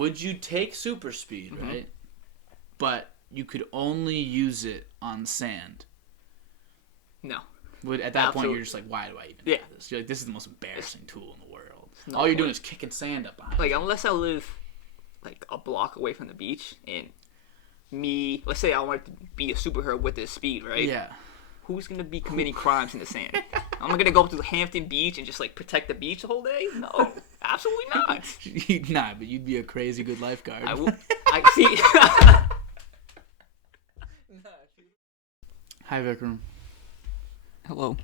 would you take super speed, right? But you could only use it on sand. No. At that point, you're just like, why do I even do this? You're like, this is the most embarrassing tool in the world. All you're doing is kicking sand up behind you. Unless I live, a block away from the beach, and let's say I wanted to be a superhero with this speed, right? Yeah. Who's going to be committing crimes in the sand? I'm going to go up to Hampton Beach and just, protect the beach the whole day? No, absolutely not. Nah, but you'd be a crazy good lifeguard. I will. I see. Hi, Vikram. Hello.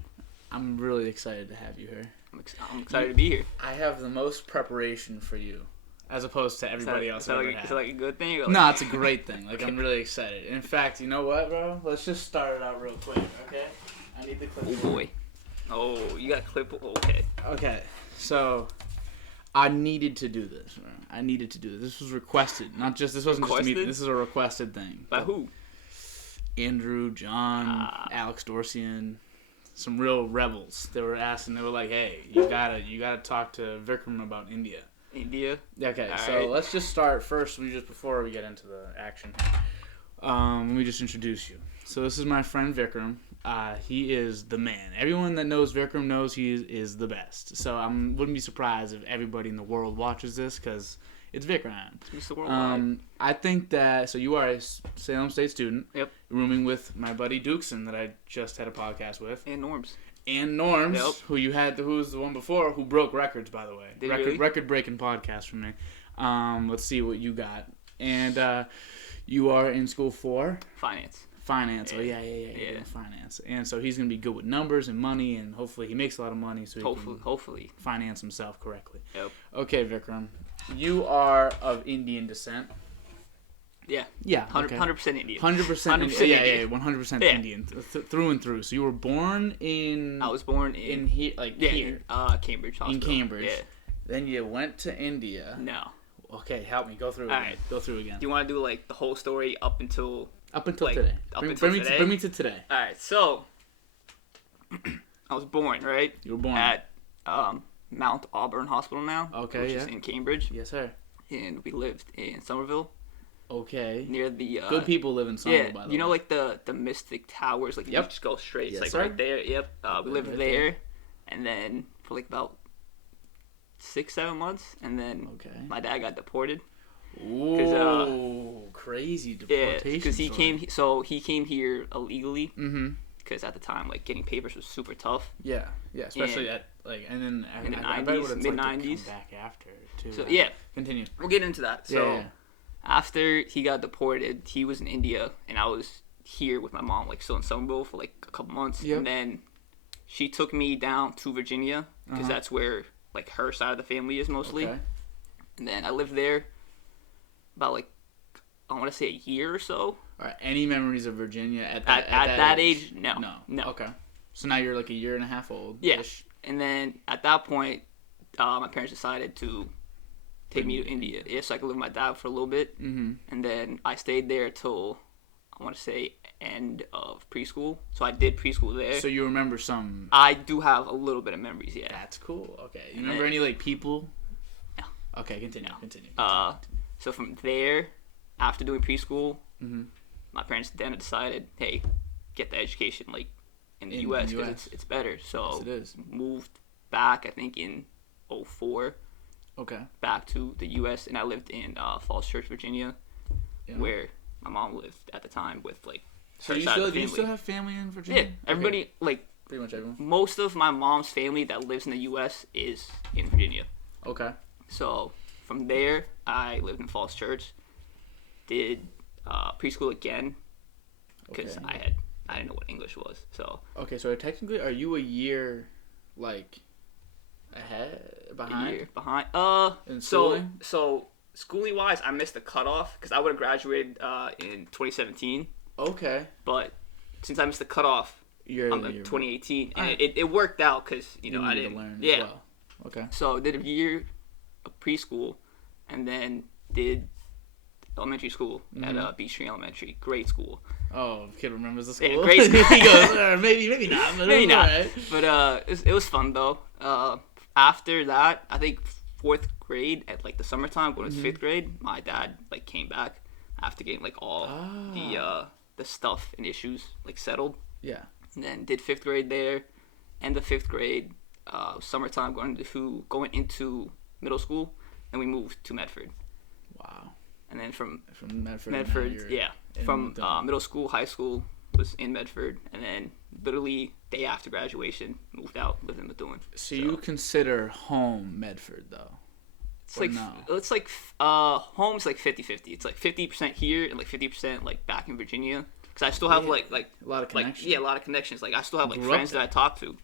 I'm really excited to have you here. I'm excited to be here. I have the most preparation for you, as opposed to everybody else. Is that a good thing? No, it's a great thing. I'm really excited. In fact, you know what, bro? Let's just start it out real quick, okay? I need the clip. Oh boy. Oh, you got a clip. Okay. Okay. So, I needed to do this, bro. This was requested. This wasn't just me. This is a requested thing. By who? Andrew, John, Alex Dorsian, some real rebels. They were asking. They were like, "Hey, you gotta talk to Vikram about India." India. Okay, all so right. Let's just start first. Before we get into the action here, let me just introduce you. So this is my friend Vikram. He is the man. Everyone that knows Vikram knows he is the best. So I wouldn't be surprised if everybody in the world watches this because it's Vikram. It's Mr. Worldwide. I think that, so you are a Salem State student. Yep. Rooming with my buddy Dukeson that I just had a podcast with. And Norms. Yep. Who was the one before, who broke records, by the way. Record-breaking podcast for me. Let's see what you got. And you are in school for? Finance. Yeah. Oh, yeah. Finance. And so he's going to be good with numbers and money, and hopefully he makes a lot of money so he can finance himself correctly. Yep. Okay, Vikram. You are of Indian descent. Yeah. Yeah. 100% Indian. 100% Indian. Yeah, 100% Indian. Through and through. So you were born in... I was born in here. Here. Cambridge Hospital. In Cambridge. Yeah. Then you went to India. No. Okay, help me. Go through All again. right. Go through again. Do you want to do, the whole story up until today. Bring me to today. All right, so I was born, right? You were born at Mount Auburn Hospital now. Okay, which is in Cambridge. Yes, sir. And we lived in Somerville. Okay. Near the good people live in Somerville, by the way. You know, the Mystic Towers, you just go straight. Yes, it's sir. Right there. Yep. We lived right there, and then for about 6-7 months, and then my dad got deported. Ooh, crazy deportation. Yeah, because he came here illegally. Mm-hmm. Because at the time, getting papers was super tough. Yeah, especially in the 90s, mid-90s. Come back after too. So continue. We'll get into that. So after he got deported, he was in India, and I was here with my mom, still in Somerville for a couple months, and then she took me down to Virginia because that's where her side of the family is mostly. Okay. And then I lived there about I want to say a year or so. All right. Any memories of Virginia at that age? No. Okay. So now you're a year and a half old. Yeah. And then at that point, my parents decided to take me to India. Yeah, so I could live with my dad for a little bit. Mm-hmm. And then I stayed there till I want to say end of preschool. So I did preschool there. So you remember some? I do have a little bit of memories. Yeah. That's cool. Okay. You remember any people? No. Okay. Continue. Continue. So from there, after doing preschool, my parents then decided, hey, get the education in the U.S. because it's better. So yes, it is. Moved back, I think, in 2004. Okay. Back to the U.S. and I lived in Falls Church, Virginia, where my mom lived at the time with So do you still have family in Virginia? Yeah, everybody pretty much everyone. Most of my mom's family that lives in the U.S. is in Virginia. Okay. So from there, I lived in Falls Church. Did preschool again because I didn't know what English was. So so technically, are you a year behind? A year behind. In schooling? So schooling wise, I missed the cutoff because I would have graduated in 2017. Okay. But since I missed the cutoff, I'm in 2018, and it worked out because I didn't learn. Yeah. As well. Okay. So I did a year of preschool, and then did elementary school at Beach Tree Elementary. Great school. Oh, the kid remembers the school? Yeah, great school. He goes, maybe not. But maybe not. Right. But it was fun, though. After that, I think 4th grade at like the summertime, going to 5th grade, my dad like came back after getting like all the stuff and issues like settled. Yeah. And then did 5th grade there, end of 5th grade, summertime going into middle school, and we moved to Medford. Wow. And then from Medford, yeah, from middle school, high school was in Medford, and then literally day after graduation moved out, lived in Methuen. So you consider home Medford though? It's like no? It's like home's like 50-50. It's like 50% here and like 50% like back in Virginia. Because I still have like a lot of connections. A lot of connections. Like I still have like friends that I talk to.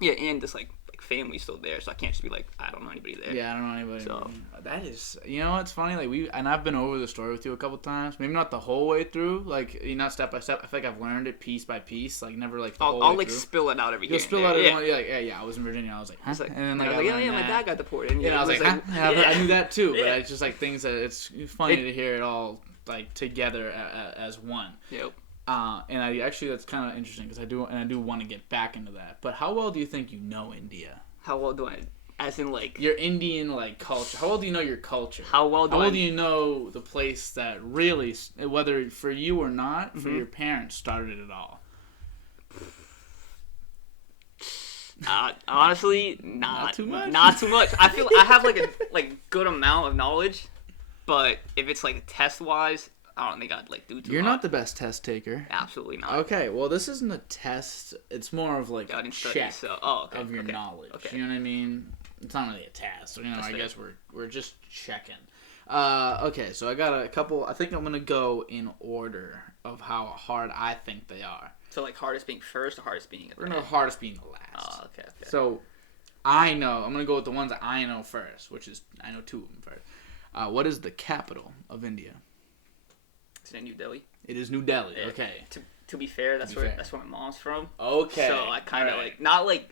Yeah, and just like family still there, so I can't just be like I don't know anybody there. Yeah, I don't know anybody. So that is, you know, it's funny. Like I've been over the story with you a couple times. Maybe not the whole way through. Like not step by step. I feel like I've learned it piece by piece. Like never like. I'll like spill it out every. You'll spill out every. Yeah. I was in Virginia. I was like, huh? And then like, my dad got deported. And I was like, huh? I knew that too. But it's just like things that it's funny to hear it all like together as one. Yep. And that's kind of interesting because I do want to get back into that. But how well do you think you know India? How well do I, as in like your Indian like culture? How well do you know your culture? How well do you know the place that really, whether for you or not, for your parents started it all? Honestly, not too much. Not too much. I feel I have like a good amount of knowledge, but if it's like test wise, I don't think I'd like do too You're much. not the best test taker. Absolutely not. Okay, well this isn't a test. It's more of like a check of your knowledge. Okay. You know what I mean? It's not really a test. You know, I guess we're just checking. Okay, so I got a couple. I think I'm gonna go in order of how hard I think they are. So like hardest being first or hardest being at the end? end? Hardest being the last. Oh, okay. So I know. I'm gonna go with the ones that I know first, which is I know 2 of them first. What is the capital of India? Is it New Delhi? It is New Delhi. Okay. To be fair, that's where my mom's from. Okay. So I kind of like not like.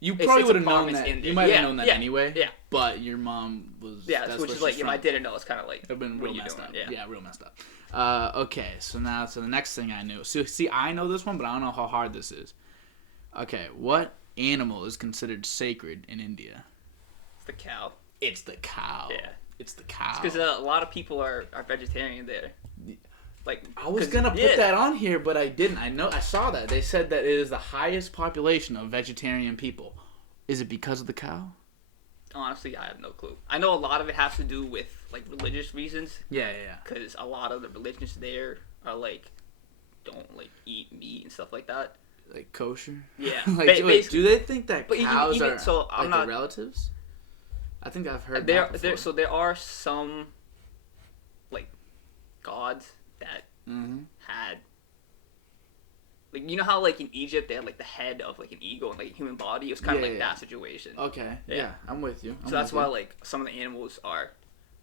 You probably would have known that. You might have known that anyway. Yeah. But your mom was. Yeah, which is like I didn't know. It's kind of like. It'd been real messed up. Yeah, real messed up. Okay, so the next thing I knew. So see, I know this one, but I don't know how hard this is. Okay, what animal is considered sacred in India? It's the cow. It's the cow. Yeah. It's the cow. Because a lot of people are vegetarian there. Like I was gonna put that on here, but I didn't. I saw that they said that it is the highest population of vegetarian people. Is it because of the cow? Honestly, I have no clue. I know a lot of it has to do with like religious reasons. Yeah. Because a lot of the religions there are like don't like eat meat and stuff like that. Like kosher. Yeah. Wait, do they think that cows even, are so I'm like not, their relatives? I think I've heard that before. So there are some like gods that had like you know how like in Egypt they had like the head of like an eagle and like a human body. It was kind of like that situation. Okay. Yeah, I'm with you. So that's why like some of the animals are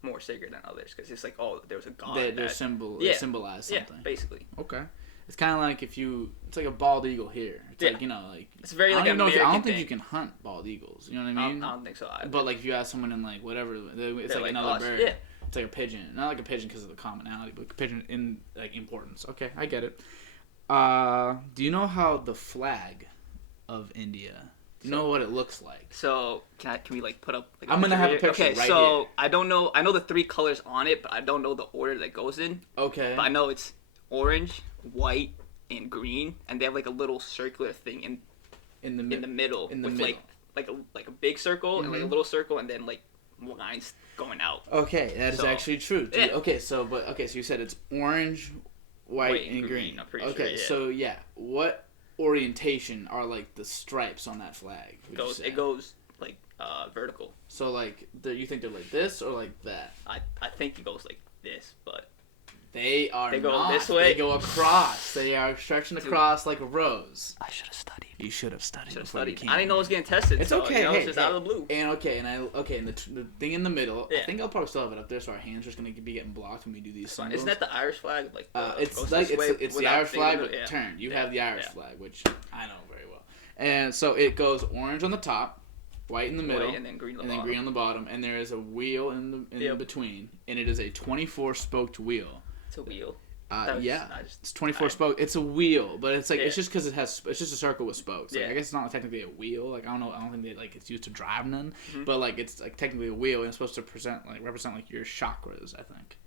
more sacred than others because it's like there was a god. They symbolize something. Yeah, basically. Okay. It's kind of like it's like a bald eagle here. It's like, like... It's very like an American I don't think thing. you can hunt bald eagles. You know what I mean? I don't think so either. But like if you ask someone in like whatever, it's like another bird. Yeah. It's like a pigeon. Not like a pigeon because of the commonality, but a pigeon in like importance. Okay, I get it. Do you know how the flag of India... Do you know what it looks like? So can we like put up? Like, I'm gonna have a picture right here. I don't know. I know the 3 colors on it, but I don't know the order that goes in. Okay. But I know it's orange, white, and green, and they have like a little circular thing in the middle with like a big circle and like a little circle, and then like lines going out. Okay, that is actually true. Yeah. Okay, so you said it's orange, white, and green. I'm pretty sure. So what orientation are like the stripes on that flag? It goes like vertical. So like you think they're like this or like that? I think it goes like this, but they go not. This way. They go across. They are stretching across like a rose. I should have studied. You should have studied. I didn't know it was getting tested. It's okay. It's just out of the blue. And and the thing in the middle. Yeah. I think I'll probably still have it up there, so our hands are just gonna be getting blocked when we do these symbols. Isn't that the Irish flag? Like it's the Irish flag, but turned. You have the Irish flag, which I know very well. And so it goes orange on the top, white in the middle, and then green on the bottom, and there is a wheel in between, and it is a 24 spoked wheel. It's a wheel. It's 24 spokes. It's a wheel, but it's like it's just because it's just a circle with spokes. Like, I guess it's not technically a wheel. Like, I don't know. I don't think it's used to drive none. Mm-hmm. But like it's like technically a wheel, and it's supposed to represent like your chakras. I think,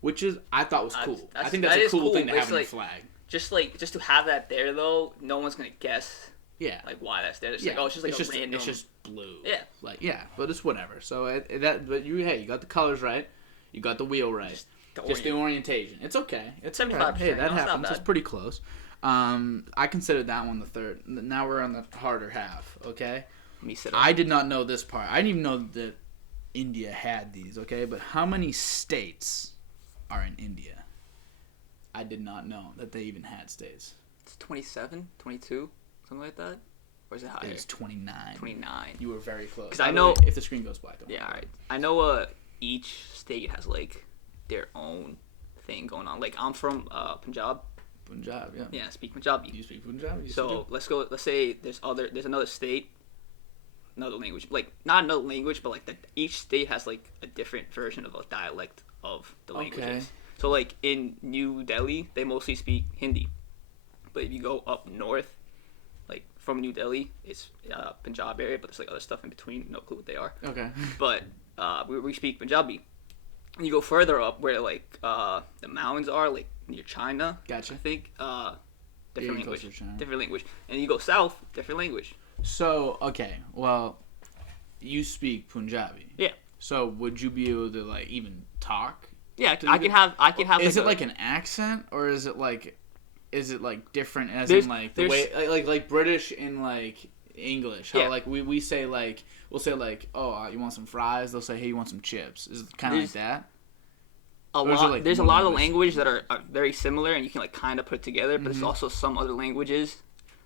which I thought was cool. I think that's a cool thing to have on your flag. Just to have that there though, no one's gonna guess. Yeah. Like why that's there. It's like it's just random. It's just blue. Yeah. Like but it's whatever. So but you got the colors right. You got the wheel right. Just the orientation. It's okay. It's 75%. Hey, that happens. It's pretty close. I considered that one the third. Now we're on the harder half, okay? I did not know this part. I didn't even know that India had these, okay? But how many states are in India? I did not know that they even had states. It's 27, 22, something like that? Or is it higher? It's 29. 29. You were very close. Because I know... if the screen goes black. Yeah, all right. I know each state has, like, their own thing going on. Like, I'm from Punjab. Punjab, yeah. Yeah, I speak Punjabi. You speak Punjabi? So let's say there's another state, another language. Like, not another language, but like each state has like a different version of a dialect of the languages. Okay. So like in New Delhi, they mostly speak Hindi. But if you go up north, like from New Delhi, it's Punjab area, but there's like other stuff in between. No clue what they are. Okay. But we speak Punjabi. And you go further up where like the mountains are, like near China. Gotcha. I think different language. And you go south, different language. So okay, well, you speak Punjabi. Yeah. So would you be able to like even talk? Yeah, I can have. Is it like an accent, or is it like different as in like the way like British and like English? How like we say like we'll say like, oh, you want some fries? They'll say, hey, you want some chips? Is it kind of like that? There's a lot of languages that are very similar, and you can like kind of put together. But there's also some other languages,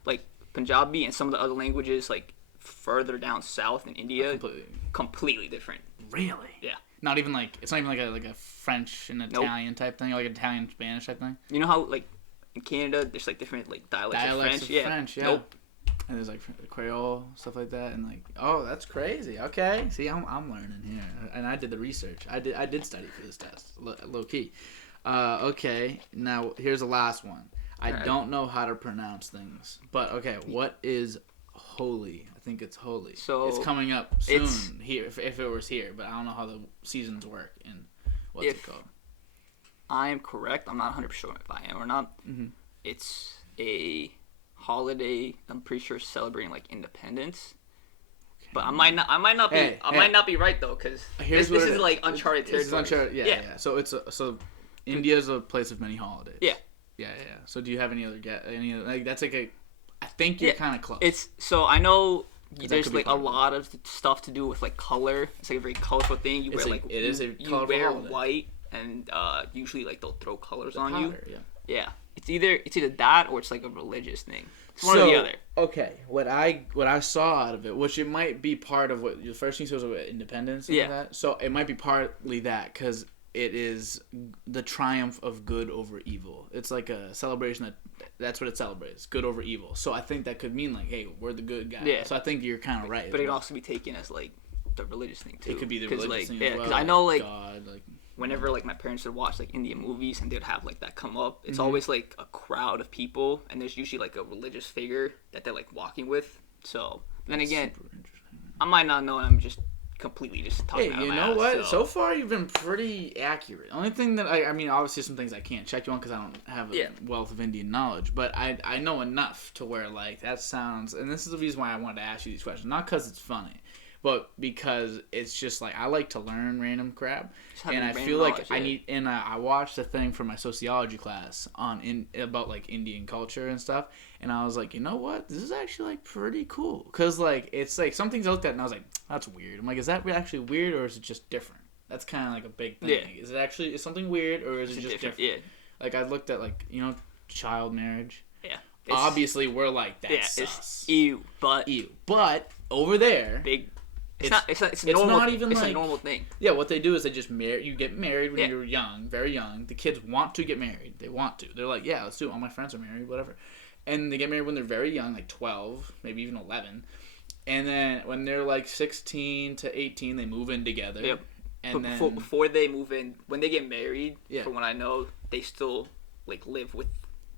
like Punjabi, and some of the other languages like further down south in India, completely different. Really? Yeah. Not even like it's not even like a French and Italian type thing, or like Italian Spanish type thing. You know how like in Canada there's like different like dialects of French. French, yeah. Nope. And there's like Creole, stuff like that, and like, oh, that's crazy. Okay, see, I'm learning here, and I did the research. I did study for this test, low key. Okay, now here's the last one. I don't know how to pronounce things, but okay, what is holy? I think it's holy. So it's coming up soon here, if it was here, but I don't know how the seasons work and what's it called. I am correct. I'm not 100% sure if I am or not. Mm-hmm. It's a holiday. I'm pretty sure celebrating like independence, but I might not be right though, because this is like uncharted territory. Yeah. So India's a place of many holidays. Yeah. So do you have any other like that's like I think you're kind of close. It's so I know there's like a lot of stuff to do with like color. It's like a very colorful thing. You wear like you wear white, and usually like they'll throw colors on you. Yeah. It's either that or it's like a religious thing. It's one or the other. Okay, what I saw out of it, which it might be part of what the first thing was about independence and that. So it might be partly that because it is the triumph of good over evil. It's like a celebration that's what it celebrates, good over evil. So I think that could mean like, hey, we're the good guys. Yeah. So I think you're kind of right. But it could also be taken as like the religious thing too. It could be the religious thing as well. Because I know like God, whenever like my parents would watch like Indian movies and they'd have like that come up, it's always like a crowd of people, and there's usually like a religious figure that they're like walking with. So then again, I might not know, and I'm just completely just talking out of my ass. You know what? So far you've been pretty accurate. Only thing that I mean, obviously some things I can't check you on because I don't have a wealth of Indian knowledge, but I know enough to where like that sounds, and this is the reason why I wanted to ask you these questions, not because it's funny, but because it's just like I like to learn random crap, and I feel like I need. And I watched a thing for my sociology class about like Indian culture and stuff, and I was like, you know what, this is actually like pretty cool, because like it's like some things I looked at and I was like, that's weird. I'm like, is that actually weird or is it just different? That's kind of like a big thing. Yeah. Is something weird or is it just different? Yeah. Like I looked at like child marriage. Yeah. Obviously we're like that's sus. Ew, but over there big. It's not even like a normal thing. Yeah, what they do is they just you get married when you're young, very young. The kids want to get married. They want to. They're like, yeah, let's do it. All my friends are married, whatever. And they get married when they're very young, like 12, maybe even 11. And then when they're like 16 to 18, they move in together. Yep. And but then before they move in, when they get married, yeah. from what I know, they still like live with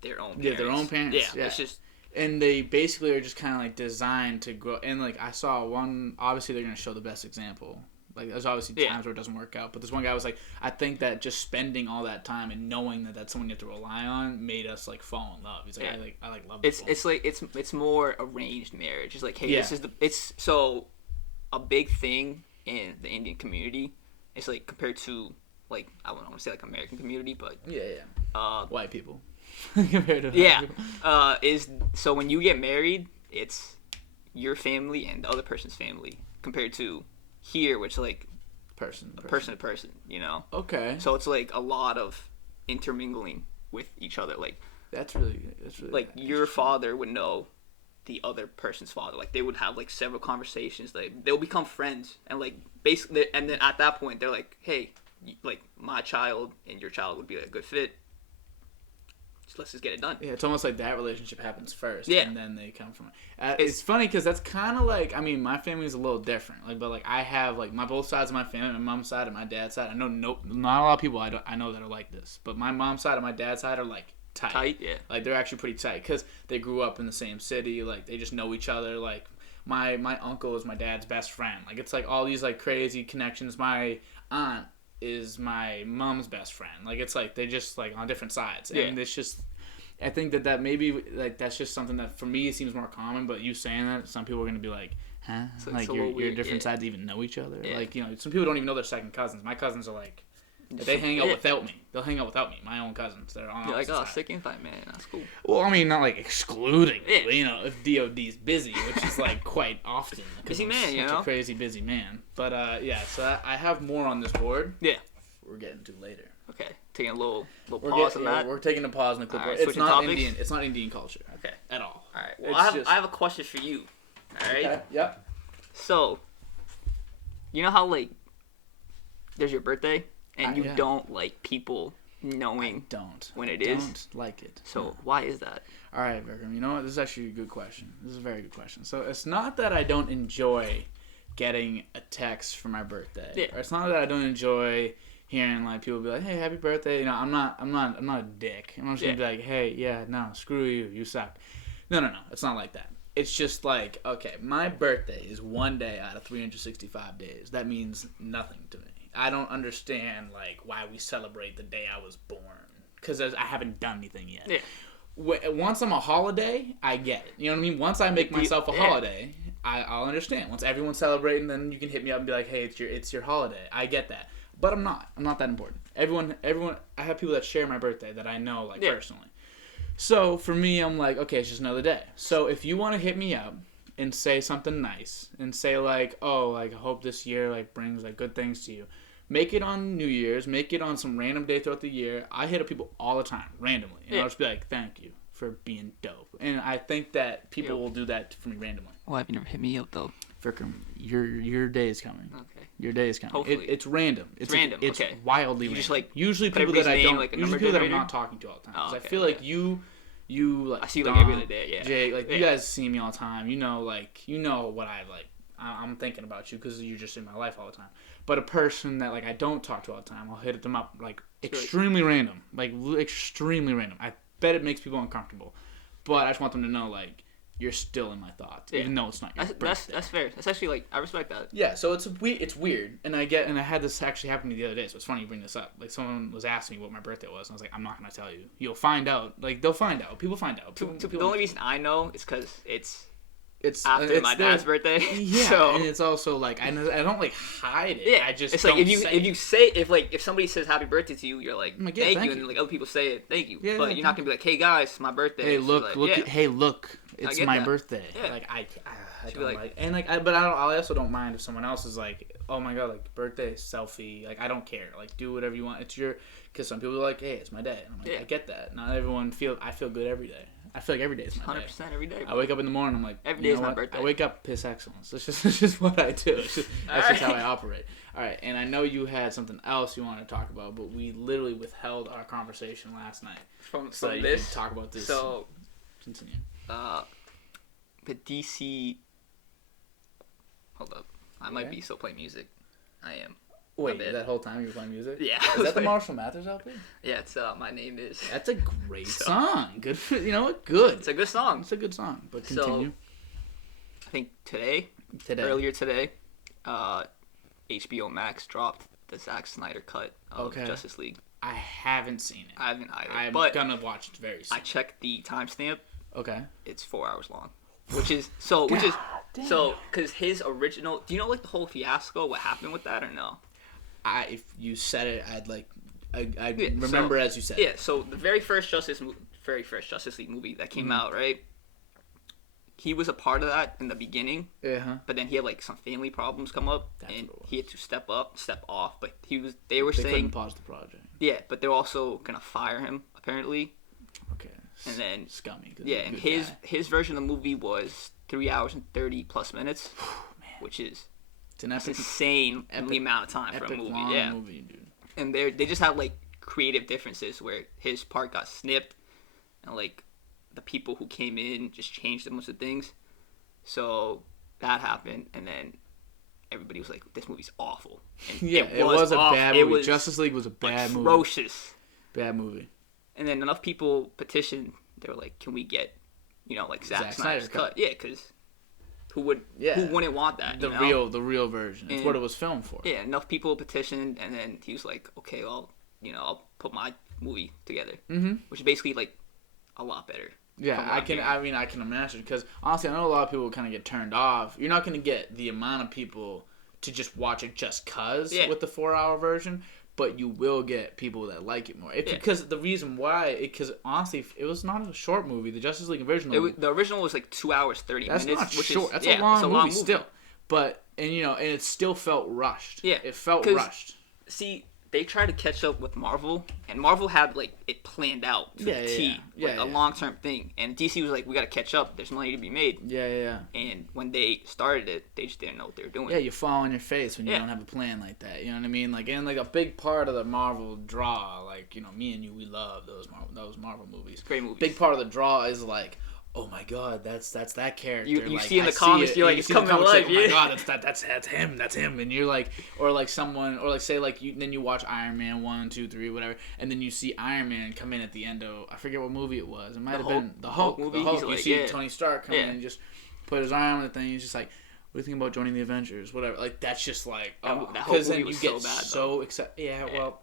their own parents. Yeah, their own parents. Yeah, yeah. It's just. And they basically are just kind of like designed to grow. And like I saw one, obviously they're gonna show the best example. Like there's obviously times where it doesn't work out, but this one guy was like, I think that just spending all that time and knowing that that's someone you have to rely on made us like fall in love. He's like, I love. It's like it's more arranged marriage. It's like, hey, this is it's so a big thing in the Indian community. It's like compared to like I don't want to say like American community, but white people. Compared to white people. Is so when you get married, it's your family and the other person's family compared to here, which like person to person, you know. Okay. So it's like a lot of intermingling with each other. Like that's really like your father would know the other person's father. Like they would have like several conversations. Like they'll become friends and like basically, and then at that point they're like, hey, like my child and your child would be a good fit. Let's just get it done. Yeah, it's almost like that relationship happens first, and then they come from it. It's funny because that's kind of like, I mean, my family is a little different. Like, but like I have like my both sides of my family, my mom's side and my dad's side. I know not a lot of people I know that are like this, but my mom's side and my dad's side are like tight. Yeah. Like they're actually pretty tight because they grew up in the same city. Like they just know each other. Like my uncle is my dad's best friend. Like it's like all these like crazy connections. My aunt is my mom's best friend. Like it's like they just like on different sides, and it's just. I think that maybe like that's just something that for me seems more common. But you saying that, some people are gonna be like, huh? So like your different sides even know each other. Yeah. Like some people don't even know their second cousins. My cousins are like. They hang out without me. They'll hang out without me. My own cousins. They're on. You're like, oh, sick invite, man. That's cool. Well, I mean, not like excluding. Yeah. If DOD's busy, which is like quite often. Busy man, you know. A crazy busy man. But So I have more on this board. Yeah. We're getting to later. Okay. Taking a little pause on that. We're taking a pause in the clipboard. Right, it's not topics. Indian. It's not Indian culture. Okay. At all. All right. Well, I have a question for you. All right. Okay. Yep. So, you know how like there's your birthday and you don't like people knowing when it is? Don't like it. So why is that? All right, Vikram. You know what? This is actually a good question. This is a very good question. So it's not that I don't enjoy getting a text for my birthday. Yeah. Or it's not that I don't enjoy hearing like people be like, "Hey, happy birthday." You know, I'm not a dick. I'm not just gonna be like, "Hey, yeah, no, screw you. You suck." No. It's not like that. It's just like, okay, my birthday is one day out of 365 days. That means nothing to me. I don't understand like why we celebrate the day I was born because I haven't done anything yet. Yeah. Once I'm a holiday, I get it. You know what I mean? Once I make myself a holiday, I'll understand. Once everyone's celebrating, then you can hit me up and be like, "Hey, it's your holiday." I get that. But I'm not. I'm not that important. Everyone. I have people that share my birthday that I know personally. So for me, I'm like, okay, it's just another day. So if you want to hit me up and say something nice and say like, oh, like I hope this year like brings like good things to you. Make it on New Year's. Make it on some random day throughout the year. I hit up people all the time, randomly, and I'll just be like, thank you for being dope. And I think that people will do that for me randomly. Why have you never hit me up though? Vikram, your day is coming. Okay. Your day is coming. Hopefully. It's random. It's random. It's wildly random. Just like usually people that I don't. Like usually people that I'm not talking to all the time. Oh, okay, I feel like you like. I see you Dom, like every other day. Yeah. Jake, like you guys see me all the time. You know, like what I like. I'm thinking about you because you're just in my life all the time. But a person that like I don't talk to all the time, I'll hit them up like extremely random, like extremely random. I bet it makes people uncomfortable, but I just want them to know like. You're still in my thoughts, even though it's not your birthday. That's fair. That's actually like I respect that. Yeah, so it's weird, and I had this actually happen to me the other day. So it's funny you bring this up. Like someone was asking me what my birthday was, and I was like, I'm not gonna tell you. You'll find out. Like they'll find out. People find out. The only reason I know is because it's after my dad's birthday. Yeah, so. And it's also like I don't like hide it. Yeah, I just it's don't like if somebody says happy birthday to you, you're like thank you, and then like other people say it, thank you. Yeah, but you're not gonna be like, hey guys, it's my birthday. Hey look, hey look. It's my birthday. Yeah. Like I don't like, and like but I also don't mind if someone else is like, oh my god, like birthday selfie. Like I don't care. Like do whatever you want. It's your because some people are like, hey, it's my day. And I'm like, I get that. Not everyone I feel good every day. I feel like every day is my day. 100% every day. Bro. I wake up in the morning. I'm like, every day is my birthday. I wake up piss excellence. That's just what I do. That's just how I operate. All right, and I know you had something else you wanted to talk about, but we literally withheld our conversation last night from you this. Can talk about this. So continue. The DC. Hold up, I might be still playing music. I am. Wait, that whole time you were playing music? Yeah. Is that the Marshall Mathers LP? Yeah, it's My Name Is. That's a great song. Good for, you know what? Good. It's a good song. It's a good song, but continue. So, I think earlier today, HBO Max dropped the Zack Snyder cut of Justice League. I haven't seen it. I haven't either. I'm gonna watch it very soon. I checked the timestamp. Okay. It's 4 hours long. Because his original, do you know like the whole fiasco, what happened with that or no? If you said it, I'd remember as you said. Yeah, so the very first Justice League movie that came out, right? He was a part of that in the beginning, but then he had like some family problems come up, and he had to step off. But they were saying couldn't pause the project. Yeah, but they're also gonna fire him apparently. Okay. And then scummy. Yeah, and his version of the movie was 3 hours and 30 plus minutes, which is an insane amount of time for a movie. Yeah, movie, dude. And they just had like creative differences where his part got snipped, and like the people who came in just changed a bunch of things. So that happened, and then everybody was like, "This movie's awful." And it was a bad movie. Justice League was a bad movie. Atrocious. Bad movie. And then enough people petitioned. They were like, "Can we get, like Zack Snyder's cut?" Yeah, because who wouldn't want that? The real version. It's what it was filmed for. Yeah, enough people petitioned, and then he was like, "Okay, well, I'll put my movie together," which is basically like a lot better. Yeah, I can imagine, because honestly, I know a lot of people kind of get turned off. You're not going to get the amount of people to just watch it just with the 4-hour version, but you will get people that like it more. Because the reason why, because honestly, it was not a short movie. The Justice League original, the original was like 2 hours 30 minutes. That's not short. That's a long movie still. But and it still felt rushed. Yeah, it felt rushed. See, they tried to catch up with Marvel, and Marvel had like it planned out to the T, a long-term thing. And DC was like, "We got to catch up. There's money to be made." Yeah. And when they started it, they just didn't know what they were doing. Yeah, you fall on your face when you don't have a plan like that. You know what I mean? Like, and like a big part of the Marvel draw, like me and you, we love those Marvel movies. Great movies. Big part of the draw is like, oh my god, that's that character. You see in the comics, you're like, it's coming to life. Oh my god, that's him. And you're like, or like someone, or like say like then you watch Iron Man 1, 2, 3, whatever, and then you see Iron Man come in at the end of, I forget what movie it was. It might have been the Hulk movie. You see Tony Stark come in and just put his arm on the thing. He's just like, what do you think about joining the Avengers? Whatever. Like that's just like, because then you get so excited. Yeah, well.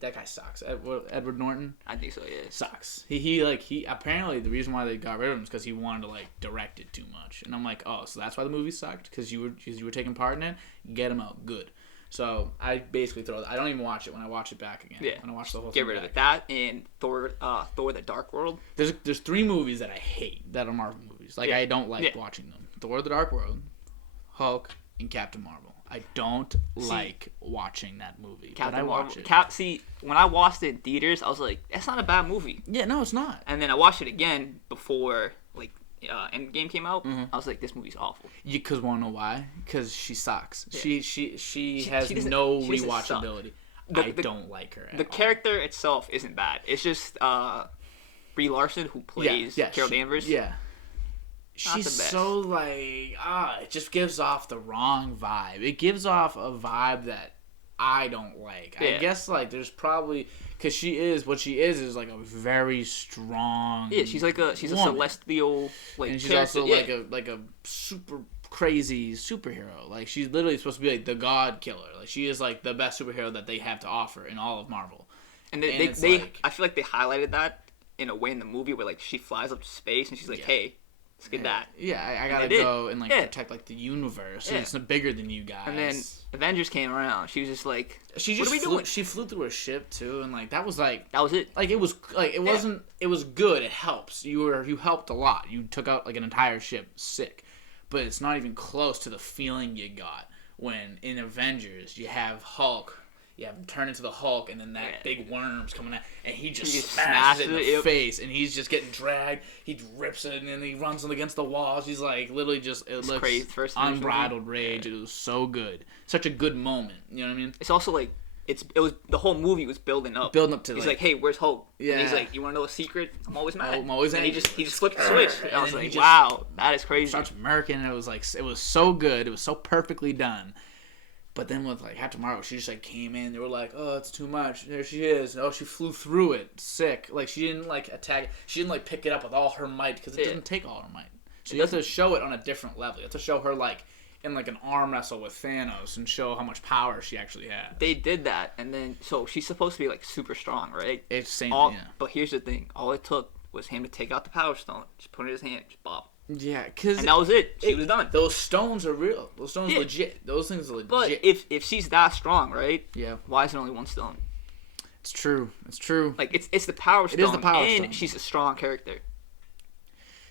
That guy sucks. Edward Norton. I think so. Yeah. Sucks. He apparently the reason why they got rid of him is because he wanted to like direct it too much. And I'm like, oh, so that's why the movie sucked, because you were taking part in it. Get him out, good. So I basically I don't even watch it when I watch it back again. Yeah. When I watch the whole thing. Get rid of it. That and Thor, the Dark World. There's 3 movies that I hate that are Marvel movies. Like I don't like watching them. Thor: The Dark World, Hulk, and Captain Marvel. I don't like watching that movie, but I watch it. When I watched it in theaters, I was like, that's not a bad movie. Yeah, no, it's not. And then I watched it again before, like, Endgame came out. I was like, this movie's awful. Because wanna know why? Because she sucks. Yeah. She has no rewatchability. I don't like her at all. The character itself isn't bad. It's just Brie Larson, who plays Carol Danvers. Yeah. She's so like, it just gives off the wrong vibe. It gives off a vibe that I don't like. Yeah. I guess like there's probably, because she is like a very strong. Yeah, she's a celestial like. And she's also like a super crazy superhero. Like she's literally supposed to be like the god killer. Like she is like the best superhero that they have to offer in all of Marvel. And I feel like they highlighted that in a way in the movie where like she flies up to space and she's like, hey. Let's get that. Yeah, I gotta go and like protect like the universe. Yeah. It's bigger than you guys. And then Avengers came around. She was just like, what are we doing? She flew through a ship too, and like that was it. Like it was like it wasn't. It was good. It helps. You helped a lot. You took out like an entire ship sick, but it's not even close to the feeling you got when in Avengers you have Hulk. You have him turn into the Hulk, and then that big worm's coming out, and he just smashes it in the face, and he's just getting dragged. He rips it, and then he runs against the walls. He's like literally just looks crazy. First unbridled rage. Yeah. It was so good, such a good moment. You know what I mean? It's also like it was the whole movie was building up to. He's like, hey, where's Hulk? Yeah. And he's like, you want to know a secret? I'm always mad. I'm always angry. And he just flipped the switch, and I was like, wow, that is crazy. Starts murking, and it was so good. It was so perfectly done. But then with like Captain Marvel, she just like came in. They were like, "Oh, it's too much." There she is. Oh, she flew through it. Sick. Like she didn't like attack. She didn't like pick it up with all her might because it doesn't take all her might. So you have to show it on a different level. You have to show her like in like an arm wrestle with Thanos and show how much power she actually has. They did that, and then so she's supposed to be like super strong, right? It's same. But here's the thing: all it took was him to take out the Power Stone, just put it in his hand, just bop. Yeah, and that was it. She was done. Those stones are real. Those stones are legit. Those things are legit. But if she's that strong, right? Yeah. Why is it only one stone? It's true. It's true. Like it's the Power Stone. It is the Power Stone. And she's a strong character.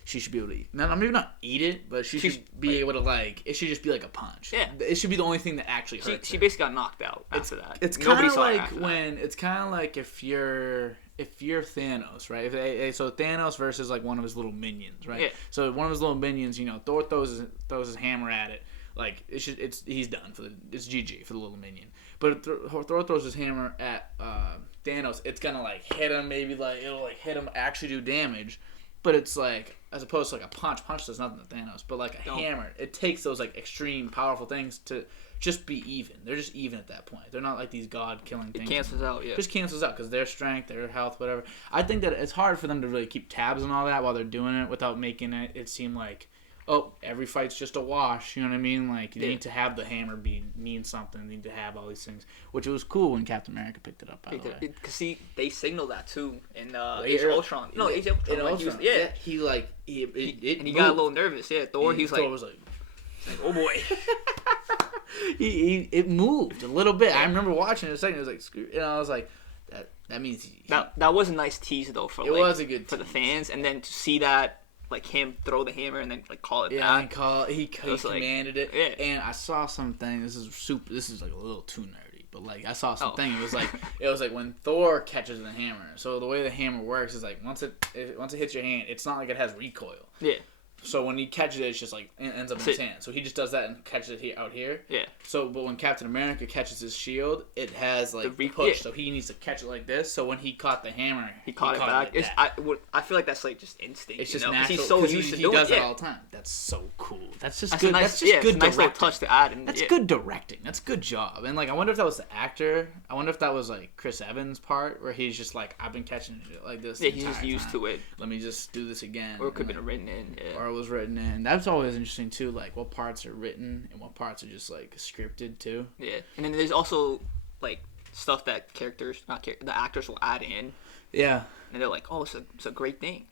She should be able to eat. Maybe not eat it, but she should be able to like. It should just be like a punch. Yeah. It should be the only thing that actually hurts. She basically got knocked out after that. It's kind of like when it's kind of like if you're Thanos, right? So Thanos versus like one of his little minions, right? Yeah. So one of his little minions, Thor throws his hammer at it. Like he's done it's GG for the little minion. But Thor throws his hammer at Thanos. It's gonna like hit him. Maybe like it'll like hit him, actually do damage. But it's like, as opposed to like a punch. Punch does nothing to Thanos. But like a hammer, it takes those like extreme powerful things to just be even. They're just even at that point. They're not like these god-killing things. It cancels out, yeah. Just cancels out because their strength, their health, whatever. I think that it's hard for them to really keep tabs on all that while they're doing it without making it seem like, oh, every fight's just a wash. You know what I mean? Like, they need to have the hammer mean something. They need to have all these things. Which it was cool when Captain America picked it up, by the way. Because, see, they signaled that, too, in Age of Ultron. No, Age of Ultron. In Ultron. He got a little nervous, yeah. Thor was like, oh, boy. It moved a little bit. I remember watching it a second. It was like, screw. And I was like, that means... That was a nice tease, though, for was a good for the fans. And then to see that, like him throw the hammer and then like call it back. He commanded it. Yeah. And I saw something. This is like a little too nerdy, but like I saw something. It was like when Thor catches the hammer. So the way the hammer works is like once it hits your hand, it's not like it has recoil. Yeah. So when he catches it, it's just like it ends up in his hand. So he just does that and catches it out here. Yeah. So, but when Captain America catches his shield, it has like the push. Yeah. So he needs to catch it like this. So when he caught the hammer, he caught it back. I feel like that's like just instinct. It's just natural. natural. He's so used to doing it. He does it all the time. That's so cool. That's just good. Nice, that's just good. It's a nice little touch to add. That's good directing. That's good job. And like, I wonder if that was the actor. I wonder if that was like Chris Evans' part where he's just like, I've been catching it like this. Yeah, he's just used to it. Let me just do this again. Or it could have been written in. Yeah. Or it was written in. That's always interesting too, like what parts are written and what parts are just like scripted too. Yeah, and then there's also like stuff that the actors will add in. Yeah. And they're like, oh, it's a great thing.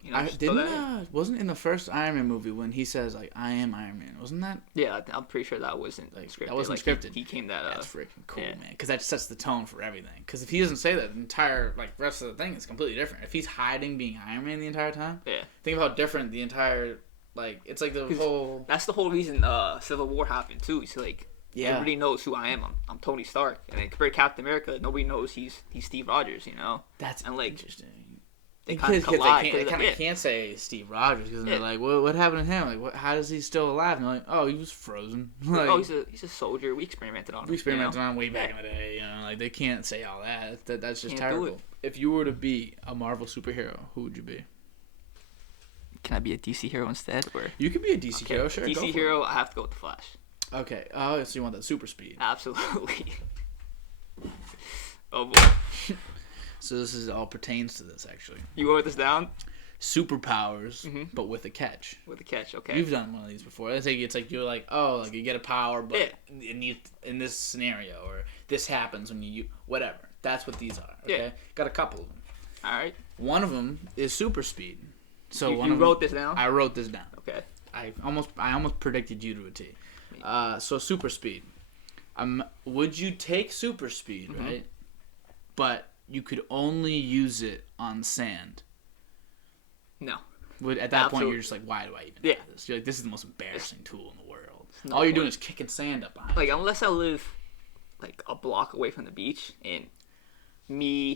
Wasn't in the first Iron Man movie when he says like, I am Iron Man, wasn't that? Yeah, I'm pretty sure that wasn't like scripted. That wasn't scripted. He came that up. That's freaking cool, man. Because that sets the tone for everything. Because if he doesn't say that, the entire like rest of the thing is completely different. If he's hiding being Iron Man the entire time, think of how different the entire. Like, it's like the whole... That's the whole reason Civil War happened, too. It's like, everybody knows who I am. I'm Tony Stark. And then compared to Captain America, nobody knows he's Steve Rogers, you know? That's like, interesting. They kind of collide. They kind of can't say Steve Rogers, because they're like, what happened to him? Like, how is he still alive? And they're like, oh, he was frozen. Like, he's a soldier. We experimented on him. On him way back in the day, you know? Like, they can't say all that. That's just terrible. If you were to be a Marvel superhero, who would you be? Can I be a DC hero instead? Or you could be a DC hero, sure. DC hero, I have to go with the Flash. Okay. Oh, so you want that super speed? Absolutely. Oh boy. So this all pertains to this, actually. You wrote this down? Superpowers, but with a catch. With a catch, okay. You've done one of these before. It's like you're like, oh, like you get a power, but in this scenario, or this happens when you whatever. That's what these are. Okay. Yeah. Got a couple of them. All right. One of them is super speed. So you wrote this down? I wrote this down. Okay. I almost predicted you to a T. So super speed. Would you take super speed, right? But you could only use it on sand. No. At that point, you're just like, why do I even do this? You're like, this is the most embarrassing tool in the world. All you're doing is kicking sand up behind you. Unless I live like a block away from the beach, and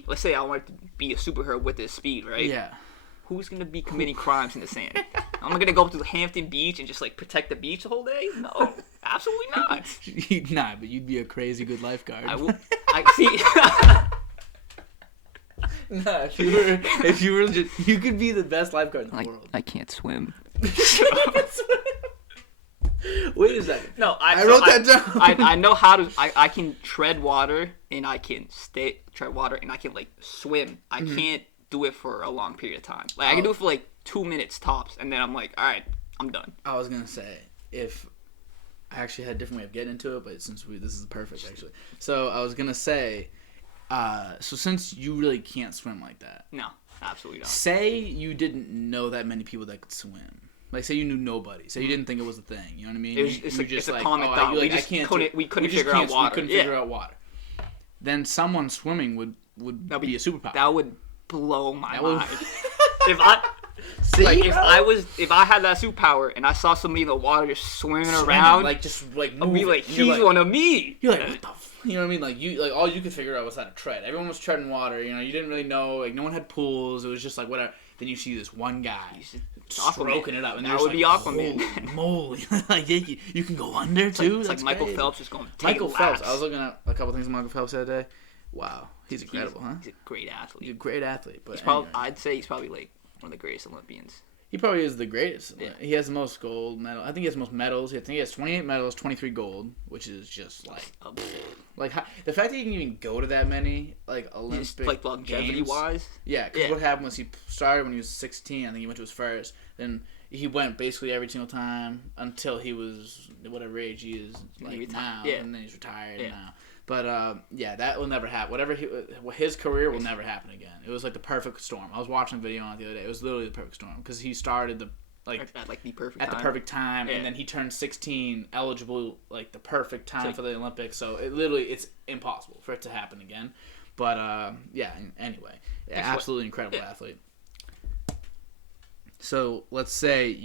let's say I wanted to be a superhero with this speed, right? Yeah. Who's going to be committing crimes in the sand? I'm going to go up to Hampton Beach and just, like, protect the beach the whole day? No, absolutely not. Nah, but you'd be a crazy good lifeguard. See. Nah, if you were just, you could be the best lifeguard in the world. I can't swim. Wait a second. No, I wrote that down. I know how to. I can tread water and I can tread water and I can like swim. I can't do it for a long period of time. Like I can do it for like 2 minutes tops, and then I'm like, all right, I'm done. I was gonna say if I actually had a different way of getting into it, but since this is perfect actually. So I was gonna say, so since you really can't swim like that, no, absolutely not. Say you didn't know that many people that could swim. Like, say you knew nobody. Say you didn't think it was a thing. You know what I mean? It's a common thought. We couldn't figure out water. Then someone swimming would be a superpower. That would blow my mind. If I had that superpower and I saw somebody in the water just swimming around, like just like moving, I'd be like, he's one of me. You're like, what the you know what I mean? Like all you could figure out was how to tread. Everyone was treading water. You know, you didn't really know. Like no one had pools. It was just like whatever. Then you see this one guy stroking it up, and that would be Aquaman. Moly, like you can go under too. It's like Michael Phelps just going. Michael Phelps. I was looking at a couple things of Michael Phelps the other day. Wow, he's incredible, huh? He's a great athlete. He's a great athlete, but I'd say he's probably like one of the greatest Olympians. He probably is the greatest. Yeah. He has the most gold medal. I think he has the most medals. I think he has 28 medals, 23 gold, which is just like the fact that he can even go to that many Olympic like longevity games, wise. Yeah, because what happened was he started when he was 16. I think he went to his first. Then he went basically every single time until he was whatever age he is now, and then he's retired now. But that will never happen. His career will never happen again. It was like the perfect storm. I was watching a video on it the other day. It was literally the perfect storm because he started at the perfect time, and then he turned 16, eligible like the perfect time for the Olympics. So it's impossible for it to happen again. But anyway, absolutely incredible athlete. So let's say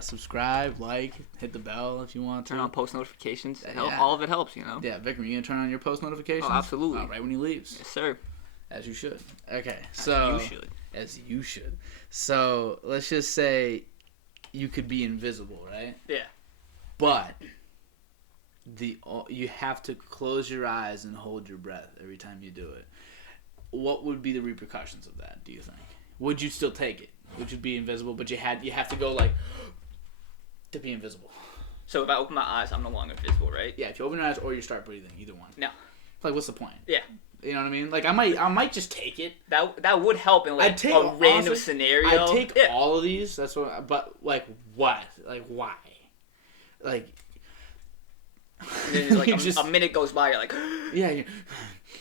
subscribe, like, hit the bell if you want to. Turn on post notifications. All of it helps, you know. Yeah, Vikram, you gonna turn on your post notifications? Oh, absolutely. Right when he leaves. Yes, sir. As you should. Okay, so as you should. So let's just say you could be invisible, right? Yeah. But you have to close your eyes and hold your breath every time you do it. What would be the repercussions of that? Do you think? Would you still take it? Would you be invisible? But you have to go to be invisible. So if I open my eyes, I'm no longer invisible, right? Yeah, if you open your eyes or you start breathing, either one. No. Like, what's the point? Yeah. You know what I mean? Like, I might just take it. That would help in a random scenario. I'd take all of these. That's what. But what? Like why? Like. And then, a minute goes by, you're like. Yeah.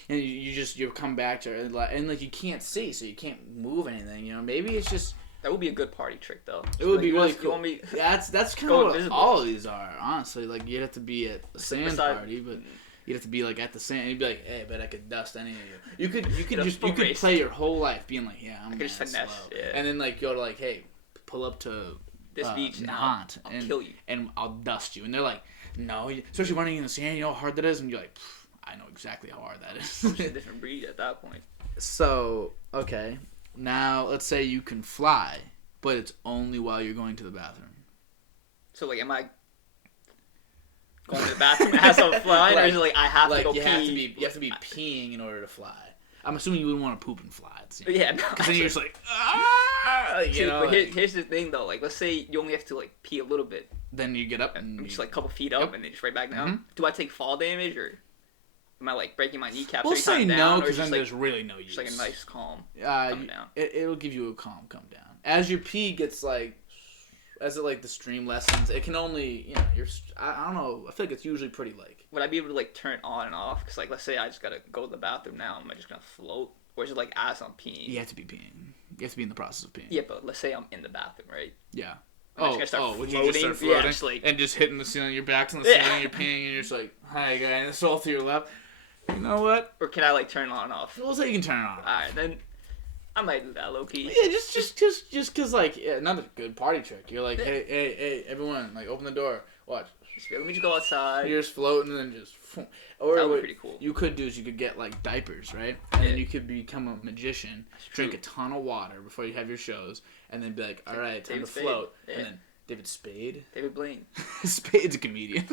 And you come back to it, and you can't see, so you can't move anything. You know, maybe it's just that would be a good party trick, though. It would be really cool. That's kind of what invisible. All of these are, honestly. Like you'd have to be at a sand party, but you'd have to be at the sand. And you'd be like, hey, I bet I could dust any of you. You could play your whole life being like, yeah, I'm gonna just finesse, and then go to hey, pull up to this beach, Nahant, I'll kill you, and I'll dust you. And they're like, no, especially running in the sand. You know how hard that is, and you're like. I know exactly how hard that is. It's a different breed at that point. So, okay. Now, let's say you can fly, but it's only while you're going to the bathroom. So, am I going to the bathroom as I'm flying, or is it I have to go pee? You have to be peeing in order to fly. I'm assuming you wouldn't want to poop and fly. Yeah, no. Because then you're just but here's the thing, though. Let's say you only have to, pee a little bit. Then you get up and... just, a couple feet up and then just right back down. Mm-hmm. Do I take fall damage, or... Am I breaking my kneecaps? We'll say no, because then there's really no use. Just a nice calm coming down. It'll give you a calm come down. As your pee gets as it the stream lessens, it can only I don't know. I feel like it's usually pretty Would I be able to turn it on and off? Because let's say I just gotta go to the bathroom now. Am I just gonna float, or is it as I'm peeing? You have to be peeing. You have to be in the process of peeing. Yeah, but let's say I'm in the bathroom, right? Yeah. Would you just start floating? Yeah, and just hitting the ceiling, your back's on the ceiling, you're peeing, and you're just hi guys, and it's all to your left. You know what? Or can I turn it on and off? We'll say you can turn it on. Alright, then I might do that low key. Yeah, just because another good party trick. You're hey, everyone, open the door. Watch. Let me just go outside. You're just floating and then just. Or that would be pretty cool. You could do is you could get diapers, right? And then you could become a magician, drink a ton of water before you have your shows, and then be like, all right, time to float. Yeah. And then David Spade. David Blaine. Spade's a comedian.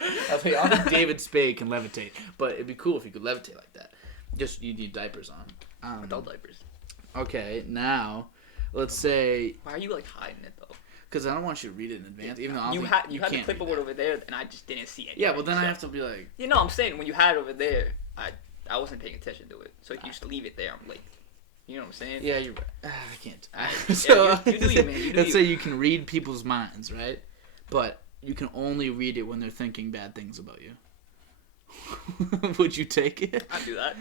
I think David Spade can levitate, but it'd be cool if you could levitate like that. Just you need diapers on. Adult diapers. Okay, now let's say. Why are you hiding it though? Because I don't want you to read it in advance, even though you had the clipboard over there, and I just didn't see it. Yeah, well then I have to be like. You know, I'm saying when you had it over there, I wasn't paying attention to it, so if you just leave it there, I'm like, you know what I'm saying? Yeah, you're right. I can't. So you do you, man. Let's say you can read people's minds, right? But you can only read it when they're thinking bad things about you. Would you take it? I'd do that.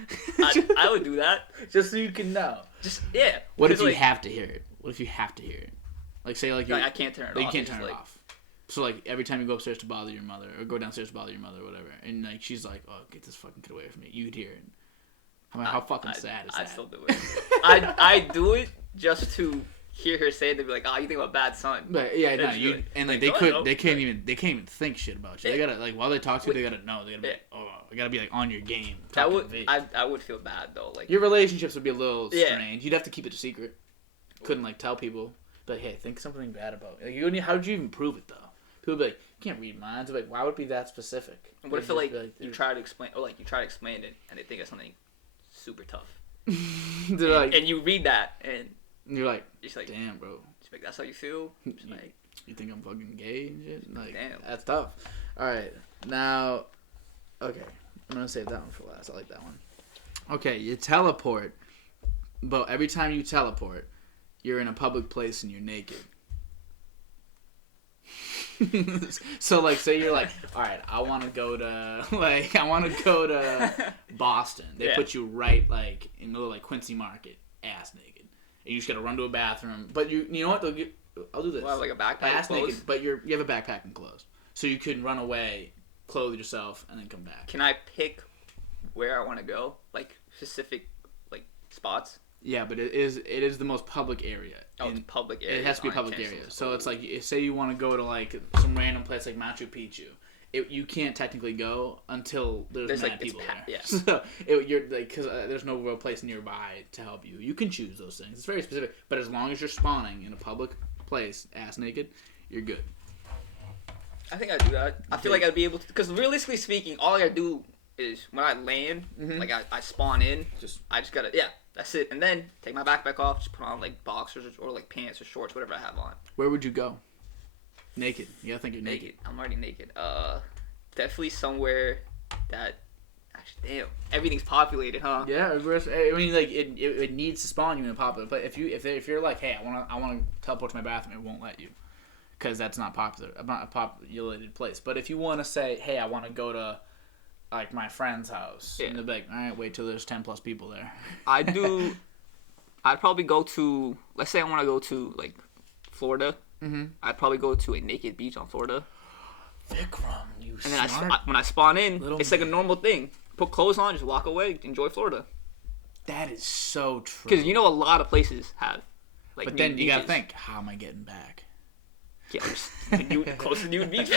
I would do that. Just so you can know. Just, yeah. What if you have to hear it? What if you have to hear it? Like, say, like, I can't turn it off. You can't turn it off. So, like, every time you go upstairs to bother your mother, or go downstairs to bother your mother, or whatever, and, like, she's like, oh, get this fucking kid away from me. You'd hear it. I mean, how fucking sad is that? I'd still do it. I'd do it just to hear her say it. They'd be like, "Oh, you think I'm a bad son?" But yeah, no, you and like they can't even think shit about you. They gotta like while they talk to you, they gotta know. They gotta be like, oh, they gotta be like on your game. I would feel bad though. Like your relationships would be a little strange. You'd have to keep it a secret. Couldn't like tell people. But hey, think something bad about me. Like how'd you even prove it though? People would be like, you can't read minds. Like, why would it be that specific? And what if like you try to explain, or like you try to explain it, and they think it's something super tough. And you read that, and you're like, damn, bro. Like, that's how you feel? Like, you think I'm fucking gay and shit? Like, damn. That's tough. Alright, now, okay. I'm gonna save that one for last. I like that one. Okay, you teleport, but every time you teleport, you're in a public place and you're naked. So, like, say you're like, alright, I want to go to Boston. They put you right, like, in the little, like, Quincy Market, ass naked. And you just gotta run to a bathroom. But you know what? I'll do this. Well, like a backpack ass naked, but you have a backpack and clothes. So you can run away, clothe yourself, and then come back. Can I pick where I want to go? Like, specific, like, spots? Yeah, but it is the most public area. Oh, it's public area. It has to be a public area. So it's like, say you want to go to, like, some random place like Machu Picchu. You can't technically go until there's mad people there. Yeah. So you're like, because there's no real place nearby to help you. You can choose those things. It's very specific. But as long as you're spawning in a public place, ass naked, you're good. I think I'd do that. I feel like I'd be able to, because realistically speaking, all I gotta do is when I land, like I spawn in, I just gotta, that's it. And then take my backpack off, just put on like boxers or like pants or shorts, whatever I have on. Where would you go? Naked. You gotta think you're naked. I'm already naked. Definitely somewhere that, actually, damn, everything's populated, huh? Yeah, I mean, like it needs to spawn you in a popular place. If you're like, hey, I want to teleport to my bathroom, it won't let you, because that's not a populated place. But if you want to say, hey, I want to go to like my friend's house, and they'll be like, all right, wait till there's 10 plus people there. I'd probably go to, let's say I want to go to like Florida. I'd probably go to a naked beach on Florida. Vikram, you and then smart when I spawn in, it's like a man. normal thing. Put clothes on, just walk away, enjoy Florida. That is so true. Because you know a lot of places have, like, but then you gotta think, how am I getting back? Yeah, close to nude beach.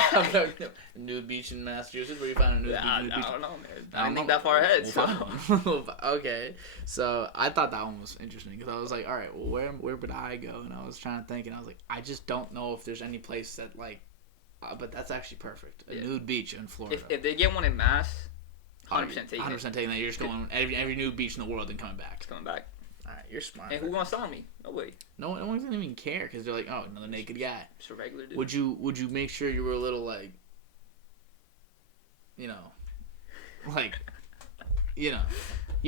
Nude beach in Massachusetts? Where you find a nude beach? I don't know, man. I don't think that far ahead. So. Okay, so I thought that one was interesting because I was like, all right, well, where would I go? And I was trying to think, and I was like, I just don't know if there's any place that like, but that's actually perfect. A nude beach in Florida. If they get one in Mass, 100% taking 100% taking that. You're just going every nude beach in the world and coming back. It's coming back. All right, you're smart. And who's gonna sell me? Nobody. No one's gonna even care because they're like, oh, another naked guy. Just a regular dude. Would you make sure you were a little like, you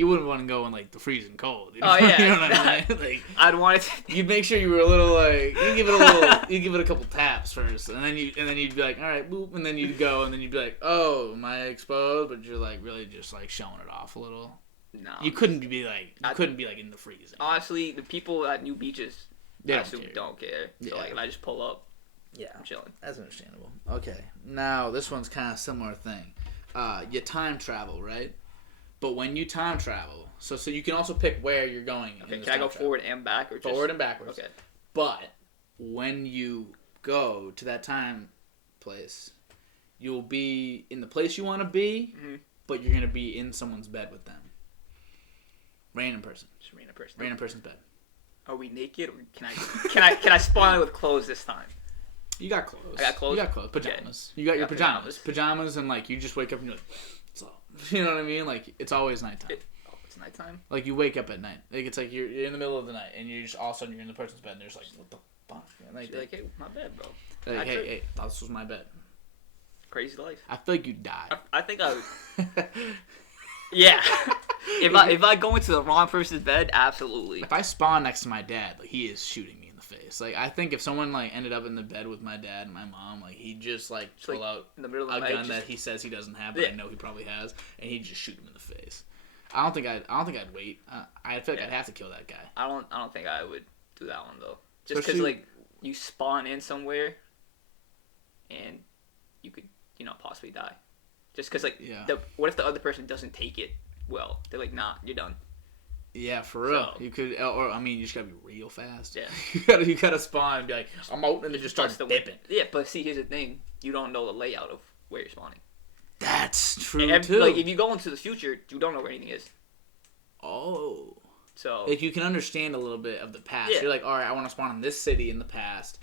wouldn't want to go in like the freezing cold. You know? Oh yeah. You know what I mean? Like, I'd want it. You'd make sure you were a little like you give it a couple taps first, and then you'd be like, all right, boop, and then you'd go, and then you'd be like, oh, am I exposed? But you're like really just like showing it off a little. No, you couldn't be like in the freezing. Honestly, the people at new beaches, they don't care. So like if I just pull up, I'm chilling. That's understandable. Okay, now this one's kind of similar thing. You time travel, right? But when you time travel, so you can also pick where you're going. Okay, can I go forward and back or just forward and backwards? Okay, but when you go to that time place, you'll be in the place you want to be, but you're gonna be in someone's bed with them. Random person. Just random person. Random person's bed. Are we naked, or can I spawn with clothes this time? You got clothes. I got clothes. You got clothes. Pajamas. Okay. You got your pajamas. Pajamas, and like you just wake up and you're like, what's up? You know what I mean? Like it's always nighttime. It's nighttime. Like you wake up at night. Like it's like you're in the middle of the night and you're just all of a sudden you're in the person's bed and you're just like, what the fuck? Like, she's like, hey, my bad, bro. Like, hey, this was my bed. Crazy life. I feel like you'd die. I think I would. Yeah. If I go into the wrong person's bed, absolutely. If I spawn next to my dad, like, he is shooting me in the face. Like, I think if someone like ended up in the bed with my dad and my mom, like, he'd just like pull out in the middle of a the night, gun that he says he doesn't have, but I know he probably has, and he'd just shoot him in the face. I don't think I'd wait. I feel like I'd have to kill that guy. I don't think I would do that one though. Just because like you spawn in somewhere, and you could possibly die. Just because like what if the other person doesn't take it well? They're like, nah, you're done. Yeah, for real. So, you could, or I mean, you just gotta be real fast. Yeah. you gotta spawn and be like, I'm out, and then just start dipping. Yeah, but see, here's the thing: you don't know the layout of where you're spawning. That's true too. Like if you go into the future, you don't know where anything is. Oh. So if you can understand a little bit of the past, you're like, all right, I want to spawn in this city in the past.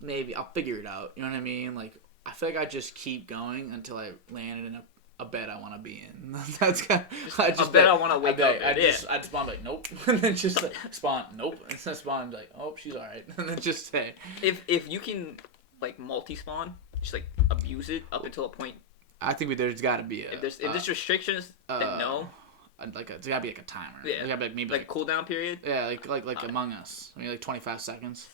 Maybe I'll figure it out. You know what I mean? Like, I feel like I just keep going until I landed in a bed I want to be in. That's kind of, I want to wake up. I'd spawn like nope, and then just like, spawn nope, and then spawn like oh she's all right, and then just say if you can like multi-spawn, just like abuse it up until a point. I think there's got to be if there's restrictions, then no. Like it's gotta be like a timer. Yeah. Gotta be maybe like a cooldown period. Yeah, like Among Us. I mean, like 25 seconds.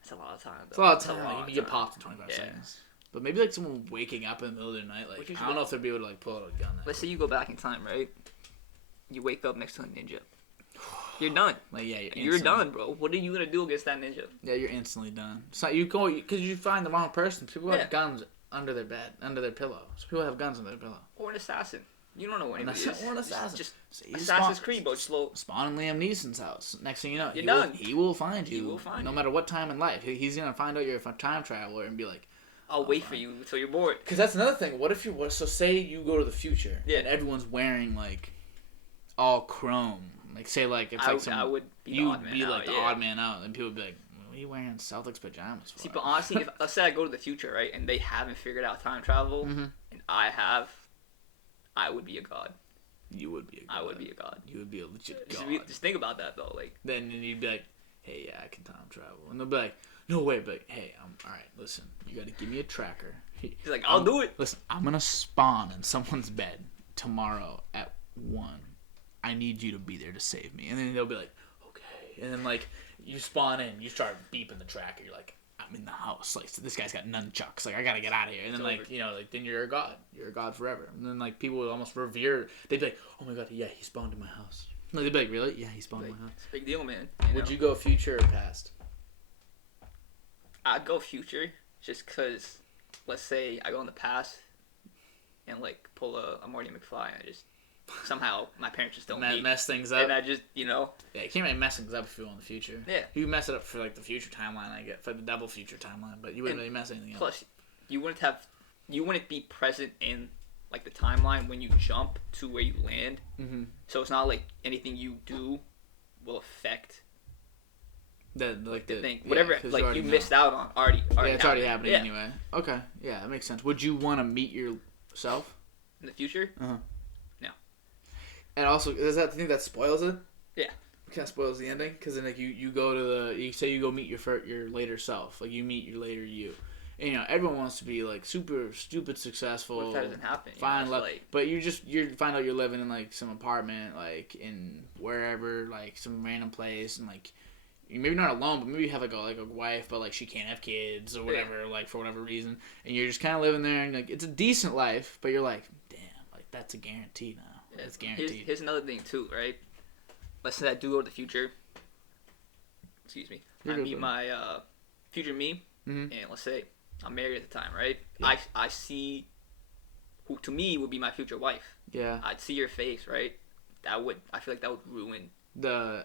That's a lot of time. Though. It's a lot of time. You get popped in 25 seconds. But maybe like someone waking up in the middle of the night. Like I don't know if they'd be able to like pull out a gun. Let's say you go back in time, right? You wake up next to a ninja. You're done. Like you're done, bro. What are you gonna do against that ninja? Yeah, you're instantly done. So you go because you find the wrong person. People have guns under their bed, under their pillow. So people have guns under their pillow. Or an assassin. You don't know what anybody is. Or an assassin. Just Assassin's Creed, bro. Spawn in Liam Neeson's house. Next thing you know, you're done. He will find you. He will find no matter what time in life. He's gonna find out you're a time traveler and be like, I'll wait for you until you're bored. Because that's another thing. What if so say you go to the future and everyone's wearing like all chrome. Like say like it's like I would be you would be like the odd man out, and people would be like, what are you wearing Celtics pajamas for? See, but honestly, if let's say I go to the future, right, and they haven't figured out time travel, and I have, I would be a god. You would be a god. I would be a god. You would be a legit god. Just think about that though, like. Then you'd be like, hey, yeah, I can time travel, and they'll be like, no way, but hey, all right. Listen, you got to give me a tracker. He's like, I'll do it. Listen, I'm gonna spawn in someone's bed tomorrow at 1. I need you to be there to save me. And then they'll be like, okay. And then like you spawn in, you start beeping the tracker. You're like, I'm in the house. Like so this guy's got nunchucks. Like I gotta get out of here. And then like like then you're a god. You're a god forever. And then like people would almost revere. They'd be like, oh my god, yeah, he spawned in my house. Like, they'd be like, really? Yeah, he spawned in my house. It's a big deal, man. Would you go future or past? I'd go future, just because, let's say I go in the past and, like, pull a Marty McFly and I just, somehow, my parents just don't mess things up. And I just, Yeah, you can't really mess things up if you go in the future. Yeah. You mess it up for, like, the future timeline, I get, for the double future timeline, but you wouldn't really mess anything up. Plus, you wouldn't be present in, like, the timeline when you jump to where you land. Mm-hmm. So it's not like anything you do will affect the thing. Whatever, like, you missed out on already it's already happening anyway. Okay, yeah, that makes sense. Would you want to meet yourself? In the future? Uh-huh. No. And also, does that think that spoils it? Yeah. It kind of spoils the ending? Because then, like, you go to you say you go meet your later self. Like, you meet your later you. And, everyone wants to be, like, super stupid successful. What if that doesn't happen? Fine, but you find out you're living in, like, some apartment, like, in wherever, like, some random place, and, like, you're maybe not alone, but maybe you have, like, a wife, but, like, she can't have kids or whatever, like, for whatever reason. And you're just kind of living there, and, like, it's a decent life, but you're like, damn, like, that's a guarantee now. Yeah, it's guaranteed. Here's another thing, too, right? Let's say I do go to the future. Excuse me. I meet my future me, and let's say I'm married at the time, right? Yeah. I see who to me would be my future wife. Yeah. I'd see her face, right? I feel like that would ruin the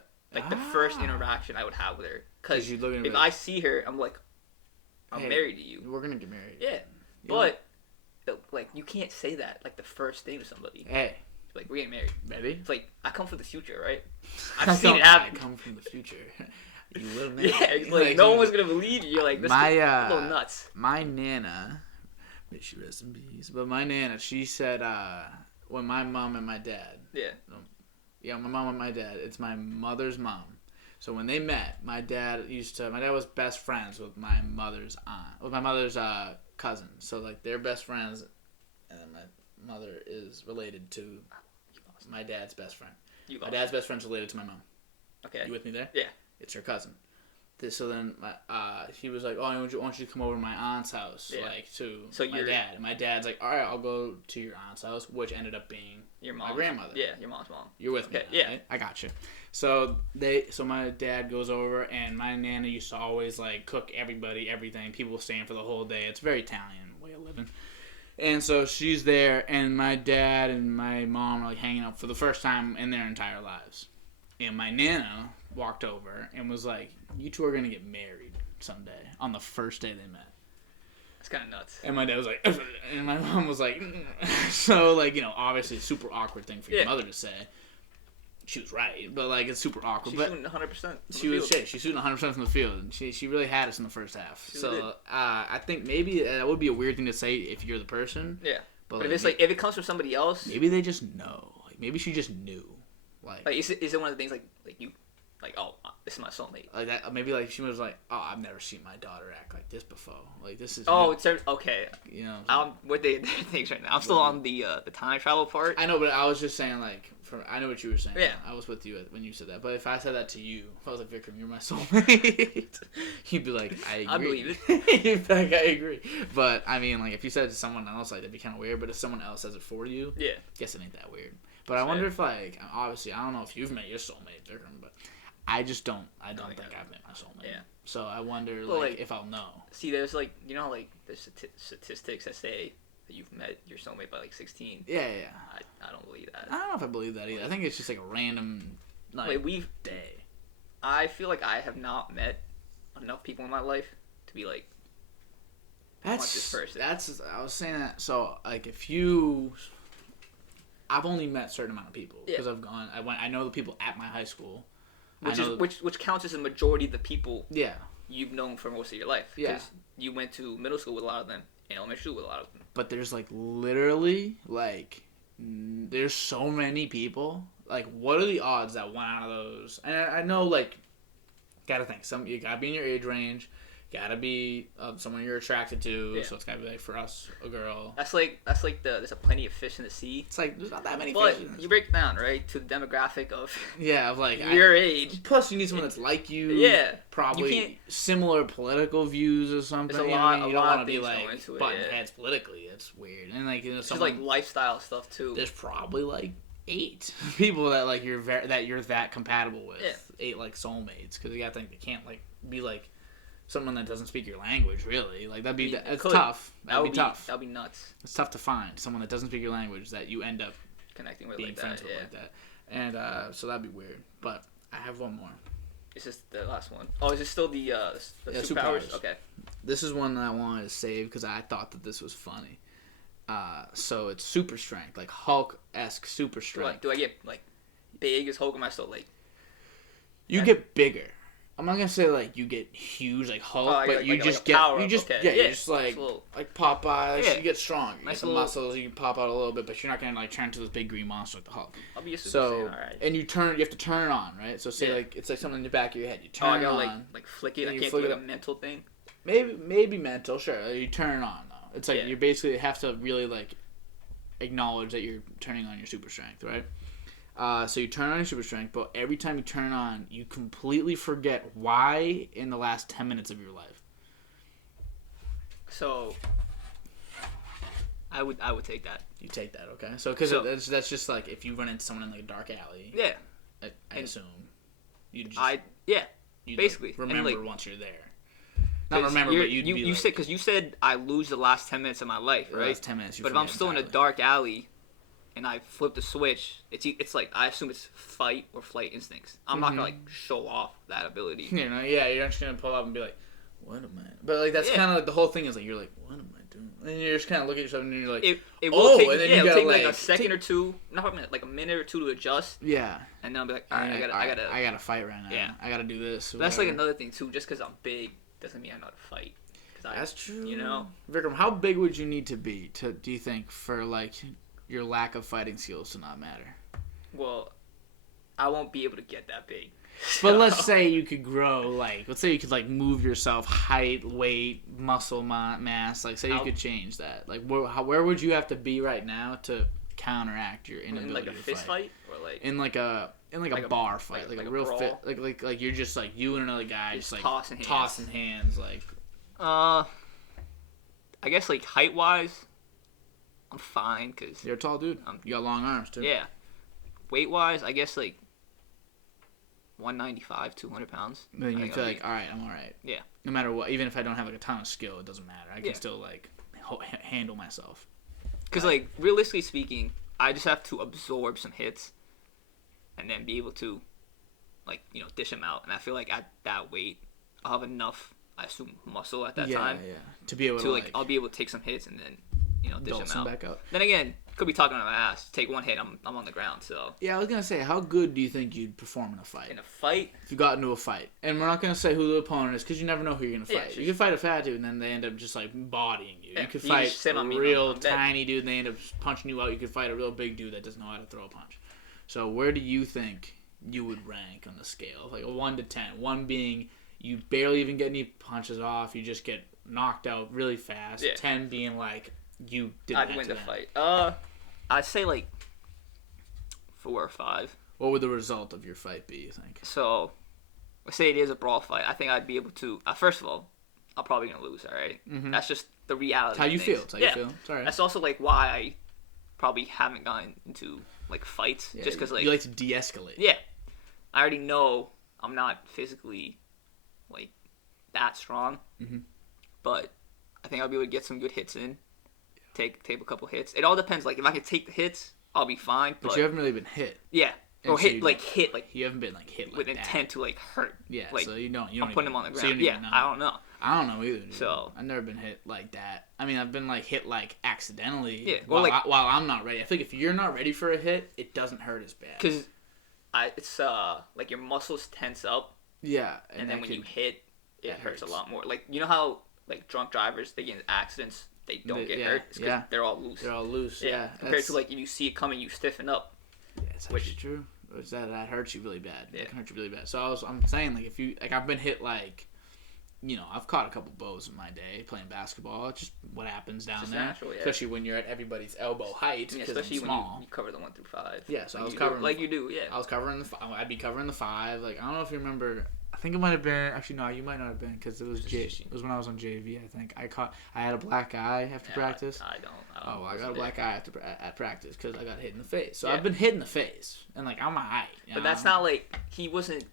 first interaction I would have with her. Because if I see her, I'm like, I'm married to you. We're gonna get married. Yeah. But like, you can't say that like the first thing to somebody. Hey. Like, we're getting married. Ready? It's like, I come from the future, right? I've seen it happen. I come from the future. You little man. Yeah, it's like no one's gonna believe you. You're like, this is a little nuts. My nana, may she rest in peace, but my nana, she said, when my mom and my dad. Yeah. Yeah, my mom and my dad. It's my mother's mom. So when they met, my dad was best friends with my mother's cousin. So like they're best friends, and my mother is related to my dad's best friend. My dad's best friend's related to my mom. Okay. You with me there? Yeah. It's her cousin. So then he was like, oh, I want you to come over to my aunt's house, like to my dad. And my dad's like, all right, I'll go to your aunt's house, which ended up being my grandmother. Yeah, your mom's mom. You're with me. Now, yeah. Right? I got you. So my dad goes over, and my nana used to always like cook everybody everything. People staying for the whole day. It's a very Italian way of living. And so she's there, and my dad and my mom are like hanging out for the first time in their entire lives. And my nana walked over and was like, you two are going to get married someday on the first day they met. That's kind of nuts. And my dad was like, and my mom was like, so like, obviously super awkward thing for your mother to say. She was right, but like it's super awkward. She's shooting 100%. She's shooting 100% from the field. She really had us in the first half. So I think maybe that would be a weird thing to say if you're the person. Yeah. But like, if it comes from somebody else, maybe they just know. Like maybe she just knew. Like is it one of the things like you, like, oh, this is my soulmate? Like that. Maybe like she was like, oh, I've never seen my daughter act like this before. Like this is. Oh, it's okay. I'm with the things right now. I'm still on the time travel part. I know, but I was just saying like. I know what you were saying. Yeah. I was with you when you said that. But if I said that to you, if I was like, Vikram, you're my soulmate, you'd be like, I agree. I believe it. You'd be like, I agree. But, I mean, like, if you said it to someone else, like, that'd be kind of weird. But if someone else says it for you, I guess it ain't that weird. But I wonder if, like, obviously, I don't know if you've met your soulmate, Vikram, but I just don't. I don't think I've met my soulmate. Yeah. So I wonder, like, if I'll know. See, there's, like, like, there's statistics that say that you've met your soulmate by like 16. Yeah. I don't believe that. I don't know if I believe that either. I think it's just like a random day. I feel like I have not met enough people in my life to be like, I want this person. I was saying that. So like I've only met a certain amount of people because I know the people at my high school, which counts as a majority of the people. Yeah. You've known for most of your life. Yeah. Because you went to middle school with a lot of them. Elementary school with a lot of them. But there's like literally like there's so many people. Like, what are the odds that one out of those? And I know like gotta think you gotta be in your age range, gotta be someone you're attracted to. So it's gotta be like for us a girl. That's like there's a plenty of fish in the sea. It's like there's not that many fish. But you break it down right to the demographic of of like your age. Plus, you need someone that's like you. Yeah, probably similar political views or something. There's a lot. You don't want to be like butting heads politically. It's weird. And like it's like lifestyle stuff too. There's probably like 8 people that like you're that compatible with. 8 like soulmates, because you gotta think they can't like be like someone that doesn't speak your language, really. Like it's tough. That'd be tough. That'd be nuts. It's tough to find someone that doesn't speak your language that you end up connecting with, being like friends that. with like that. And so that'd be weird. But I have one more. Is this the last one? Oh, is this still the superpowers? Okay. This is one that I wanted to save because I thought that this was funny. So it's super strength, like Hulk-esque super strength. Do I get like big as Hulk? Or am I still like? You get bigger. I'm not gonna say like you get huge like Hulk, but you just get like Popeye. Like, you get strong. You get the muscles. You can pop out a little bit, but you're not gonna like turn into this big green monster like the Hulk. I'll be a Super Saiyan, all right. And you have to turn it on, right? So say like it's like something in the back of your head. You turn it on. Like flick it. I can't do like a mental thing. Maybe mental, sure. You turn it on though. It's like you basically have to really like acknowledge that you're turning on your super strength, right? So you turn on your super strength, but every time you turn it on, you completely forget why in the last 10 minutes of your life. So I would take that. You take that, okay? So because that's just like if you run into someone in like a dark alley. Yeah. I assume. You basically like, remember like, once you're there. Not remember, but you said because you said I lose the last 10 minutes of my life, right? The last 10 minutes. But if I'm still in a dark alley. And I flip the switch, it's like I assume it's fight or flight instincts. I'm not gonna like show off that ability. You're just gonna pull up and be like, "What am I?" But like that's kind of like the whole thing is like you're like, "What am I doing?" And you just kind of look at yourself and you're like, "It will take, and then it'll take like a second or two, not a minute, like a minute or two to adjust." Yeah. And then I'll be like, "All right, I gotta fight right now. Yeah. I gotta do this." That's like another thing too. Just because I'm big doesn't mean I know how to fight. That's true. You know, Vikram, how big would you need to be do you think for like your lack of fighting skills to not matter? Well, I won't be able to get that big. But let's say you could grow, like, let's say you could, like, move yourself, height, weight, muscle mass. Like, say you could change that. Like, where would you have to be right now to counteract your inability to fight? In, like, a fist fight? Or, like... In, like a bar fight. Like a real fit. Like, you're just, like, you and another guy just like, tossing hands. Like... I guess, like, height-wise, I'm fine, because... You're a tall dude. You got long arms, too. Yeah. Weight-wise, I guess, like... 195, 200 pounds. Then you feel like, all right, I'm all right. Yeah. No matter what, even if I don't have like a ton of skill, it doesn't matter. I can still like handle myself. Because like realistically speaking, I just have to absorb some hits, and then be able to, like dish them out. And I feel like at that weight, I'll have enough, I assume, muscle at that time. Yeah. To be able to like, I'll be able to take some hits and then dish them out. Back out. Then again, could be talking on my ass. Take one hit, I'm on the ground. So yeah, I was gonna say, how good do you think you'd perform in a fight? In a fight, if you got into a fight, and we're not gonna say who the opponent is because you never know who you're gonna fight. Yeah, you can fight a fat dude, and then they end up just like bodying you. Yeah, you could fight a real tiny tiny dude, and they end up punching you out. You could fight a real big dude that doesn't know how to throw a punch. So where do you think you would rank on the scale, like a 1 to 10? 1 being you barely even get any punches off, you just get knocked out really fast. Yeah. 10 being like you didn't. I'd win the fight. I'd say like 4 or 5. What would the result of your fight be, you think? So, let's say it is a brawl fight. I think I'd be able to. First of all, I'm probably gonna lose. All right? Mm-hmm. That's just the reality. How you feel? It's you feel. It's all right. That's also like why I probably haven't gotten into like fights, just because like you like to de-escalate. Yeah, I already know I'm not physically like that strong, but I think I'll be able to get some good hits in. Take a couple hits. It all depends. Like if I can take the hits, I'll be fine. But you haven't really been hit. Yeah. Or so hit like you haven't been like hit like with that. intent to like hurt. Yeah. Like, so you don't. I'm putting them on the ground. So yeah. I don't know. I don't know either. Dude. So I've never been hit like that. I mean, I've been like hit like accidentally. Yeah. While I'm not ready. I think if you're not ready for a hit, it doesn't hurt as bad. Because it's like your muscles tense up. Yeah. And then when you hit, it hurts a lot more. Like you know how like drunk drivers they get in accidents. They don't get hurt. It's because they're all loose. They're all loose. Yeah. Compared to like if you see it coming, you stiffen up. Yeah, it's actually true. That hurts you really bad. Yeah. It can hurt you really bad. So I'm saying like if you like I've been hit like, I've caught a couple bows in my day playing basketball. It's just what happens down there. Natural, yeah. Especially when you're at everybody's elbow height. Yeah, especially I'm small. when you cover the 1 through 5. Yeah, so like I was covering like you do. Yeah. I was covering I'd be covering the 5. Like I don't know if you remember. I think it might have been. Actually, no, you might not have been because it was It was when I was on JV. I think I had a black eye after practice. I don't. I got a black eye at practice because I got hit in the face. So I've been hit in the face, and like I'm alright. But that's not like he wasn't.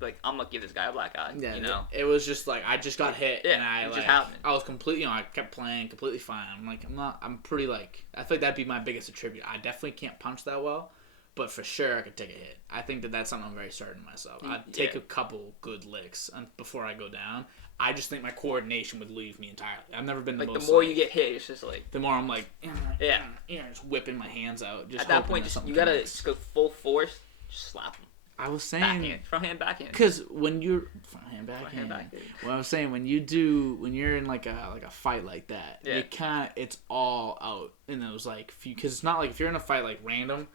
Like I'm gonna give this guy a black eye. Yeah, It was just like I just got hit, and it just happened. I was completely. I kept playing completely fine. I'm like I'm pretty like. I think that'd be my biggest attribute. I definitely can't punch that well. But for sure, I could take a hit. I think that's something I'm very certain of myself. I'd take a couple good licks before I go down. I just think my coordination would leave me entirely. I've never been the most. The more you get hit, it's just like. The more I'm like, just whipping my hands out. Just at that point, you gotta go full force. Just slap them. I was saying backhand, front hand, backhand. Because when you're front hand, backhand. What I was saying when you're in like a fight like that, you it's all out in those like because it's not like if you're in a fight like random.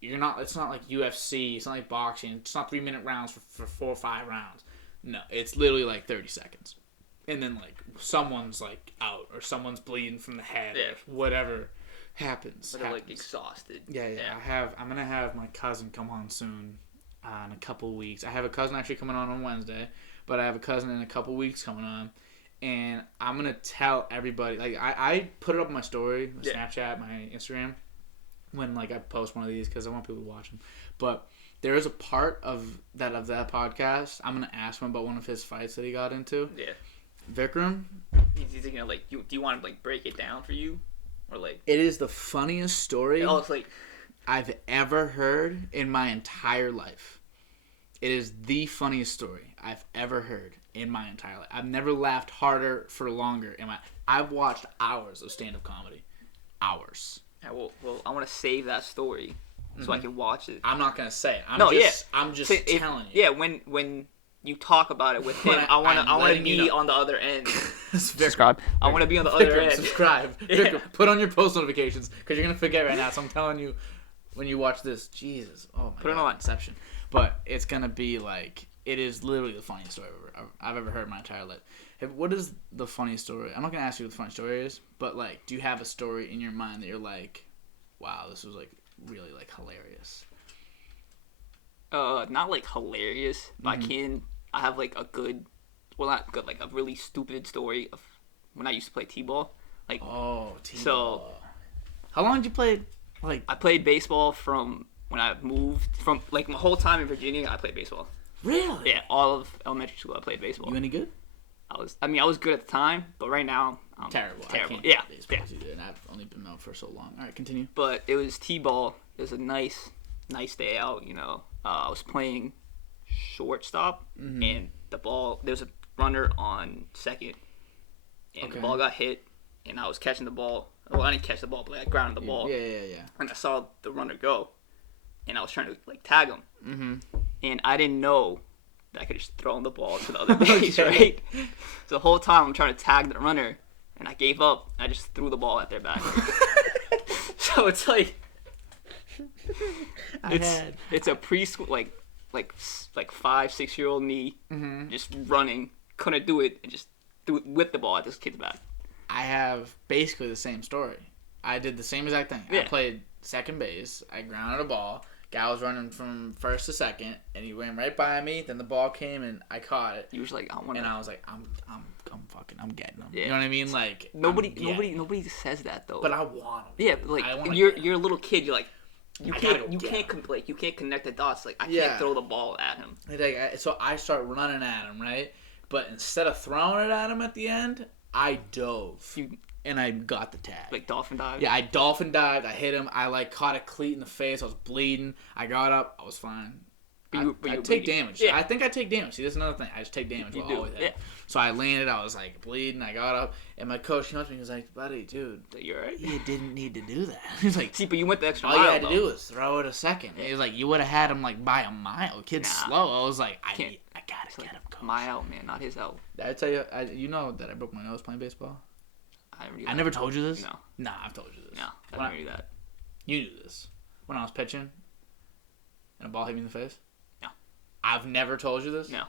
It's not like UFC, it's not like boxing, it's not 3-minute rounds for 4 or 5 rounds. No, it's literally like 30 seconds. And then like someone's like out or someone's bleeding from the head or whatever happens. But they're like exhausted. Yeah. I'm going to have my cousin come on soon in a couple weeks. I have a cousin actually coming on Wednesday, but I have a cousin in a couple weeks coming on. And I'm going to tell everybody, like I put it up on my story, my Snapchat, my Instagram. When like I post one of these because I want people to watch them, but there is a part of that podcast. I'm gonna ask him about one of his fights that he got into. Yeah, Vikram. He's gonna like. Do you want to like break it down for you, or like? It is the funniest story it's like I've ever heard in my entire life. It is the funniest story I've ever heard in my entire life. I've never laughed harder for longer in my. I've watched hours of stand-up comedy, hours. Yeah, well, I want to save that story so I can watch it. I'm not gonna say it. I'm just telling you. Yeah, when you talk about it with him, I want to be on the other end. Subscribe. I want to be on the other end. Subscribe. Vikram, put on your post notifications because you're gonna forget right now. So I'm telling you, when you watch this, Jesus, oh my Put it God, on. Inception. But it's gonna be like, it is literally the funniest story I've ever heard in my entire life. What is the funniest story? I'm not gonna ask you what the funny story is, but like, do you have a story in your mind that you're like, wow, this was like really like hilarious? Not like hilarious, but I have like a good, well, not good, like a really stupid story of when I used to play t-ball. Like, oh, t-ball. So, how long did you play? Like, I played baseball from when I moved from like my whole time in Virginia. I played baseball. Really? Yeah, all of elementary school I played baseball. You any good? I was good at the time, but right now I'm terrible. Terrible. I can't yeah. Baseball either, and I've only been out for so long. All right, continue. But it was t-ball. It was a nice day out. You know, I was playing shortstop, and the ball. There was a runner on second, and the ball got hit, and I was catching the ball. Well, I didn't catch the ball, but I grounded the ball. Yeah. And I saw the runner go, and I was trying to like tag him, and I didn't know that I could just throw the ball to the other base, right? So the whole time I'm trying to tag the runner, and I gave up. I just threw the ball at their back. So it's like it's a preschool like 5-6-year-old me just running, couldn't do it, and just threw it with the ball at this kid's back. I have basically the same story. I did the same exact thing. Yeah. I played second base. I grounded a ball. Guy was running from first to second, and he ran right by me. Then the ball came, and I caught it. You was like, I want. And I was like, I'm getting him. Yeah. You know what I mean? Like nobody says that though. But I want him. Yeah, but like you're a little kid. You're like, you can't connect the dots. Like I can't throw the ball at him. So I start running at him, right? But instead of throwing it at him at the end, I dove. And I got the tag. Like dolphin dive? Yeah, I dolphin dived. I hit him. I like caught a cleat in the face. I was bleeding. I got up. I was fine. I take damage. Yeah. I think I take damage. See, that's another thing. I just take damage. Yeah. So I landed. I was like bleeding. I got up, and my coach came up to me. He was like, "Buddy, dude, you're right. You didn't need to do that." He's like, "See, but you went the extra mile. All you had to do was throw it a second." Yeah. He was like, "You would have had him like by a mile. Kid's slow." I was like, "I gotta get him, coach." My out, man, not his out. Did I tell you? You know that I broke my nose playing baseball. I never told you this? No. Nah, I've told you this. No, I never knew that. You knew this. When I was pitching and a ball hit me in the face? No. I've never told you this? No.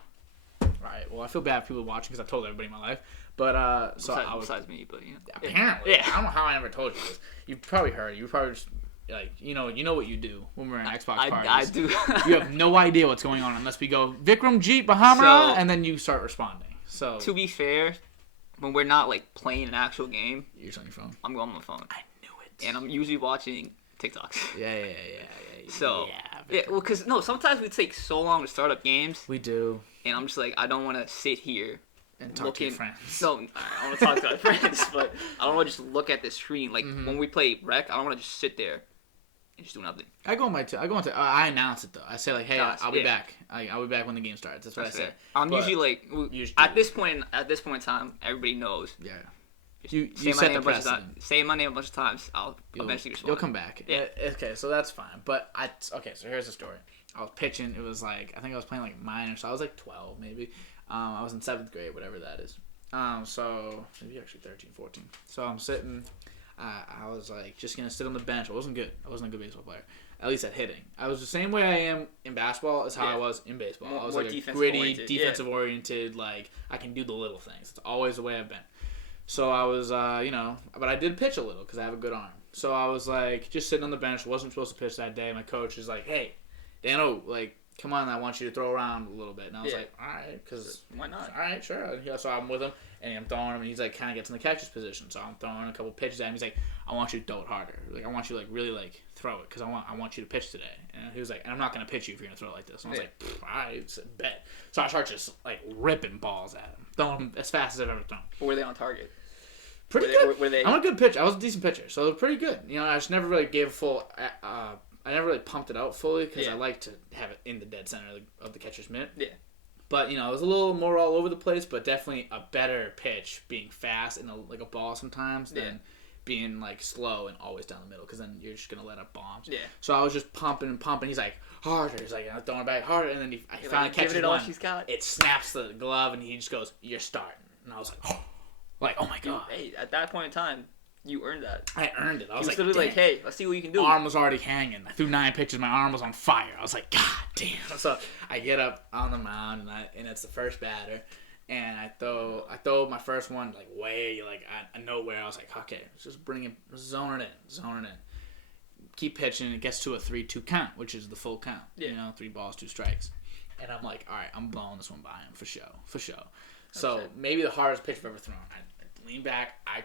Alright, well, I feel bad for people watching because I've told everybody in my life. But, besides me, but, you know. Apparently. Yeah. I don't know how I never told you this. You've probably heard it. You probably just, like, you know what you do when we're in Xbox parties. I do. You have no idea what's going on unless we go, Vikram, Jeep, Bahama, and then you start responding. So. To be fair, when we're not like playing an actual game, you're just on your phone. I'm going on my phone. I knew it. And I'm usually watching TikToks. Yeah. So well, because sometimes we take so long to start up games. We do. And I'm just like, I don't want to sit here and talk to your friends. No, I want to talk to my friends, but I don't want to just look at the screen. Like when we play Rec, I don't want to just sit there and just do nothing. I announce it though. I say like, hey, I'll be back. I'll be back when the game starts. That's what I say. I'm usually like at this point in time, everybody knows. Yeah. You set the precedent. Say my name a bunch of times. I'll eventually respond. You'll come back. Yeah. Okay, so that's fine. But so here's the story. I was pitching. It was like I think I was playing like minor, so I was like 12 maybe. I was in 7th grade, whatever that is. So maybe actually 13, 14. So I'm sitting. I was like just gonna sit on the bench. I wasn't good. I wasn't a good baseball player. At least at hitting. I was the same way I am in basketball as how I was in baseball. I was like a gritty, defensive oriented. Like I can do the little things. It's always the way I've been. So I was, but I did pitch a little because I have a good arm. So I was like just sitting on the bench. Wasn't supposed to pitch that day. My coach is like, "Hey, Dano, like, come on, I want you to throw around a little bit." And I was like, "All right, because why not? All right, sure." So I'm with him, and I'm throwing him, and he's like, kind of gets in the catcher's position. So I'm throwing a couple pitches at him. He's like, "I want you to throw it harder. Like, I want you to like really like throw it because I want you to pitch today." And he was like, "And I'm not gonna pitch you if you're gonna throw it like this." And I was like, "All right, bet." So I start just like ripping balls at him, throwing them as fast as I've ever thrown. Were they on target? Pretty good. I'm a good pitcher. I was a decent pitcher, so pretty good. I just never really gave a full. I never really pumped it out fully because I like to have it in the dead center of the catcher's mitt. Yeah. But it was a little more all over the place, but definitely a better pitch being fast and like a ball sometimes than being like slow and always down the middle because then you're just gonna let up bombs. Yeah. So I was just pumping and pumping. He's like harder. He's like I'm throwing it back harder, and then I finally catches it one. All she's got. It snaps the glove, and he just goes, "You're starting." And I was like, oh my god. Dude, hey, at that point in time, You earned that. I earned it. I was like, literally like, hey, let's see what you can do. Arm was already hanging. I threw 9 pitches. My arm was on fire. I was like, God damn. So I get up on the mound, and it's the first batter. And I throw my first one like way like out of nowhere. I was like, okay, let's just zone it in. Keep pitching. It gets to a 3-2 count, which is the full count. Yeah. 3 balls, 2 strikes. And I'm like, all right, I'm blowing this one by him for show. So maybe the hardest pitch I've ever thrown. I lean back. I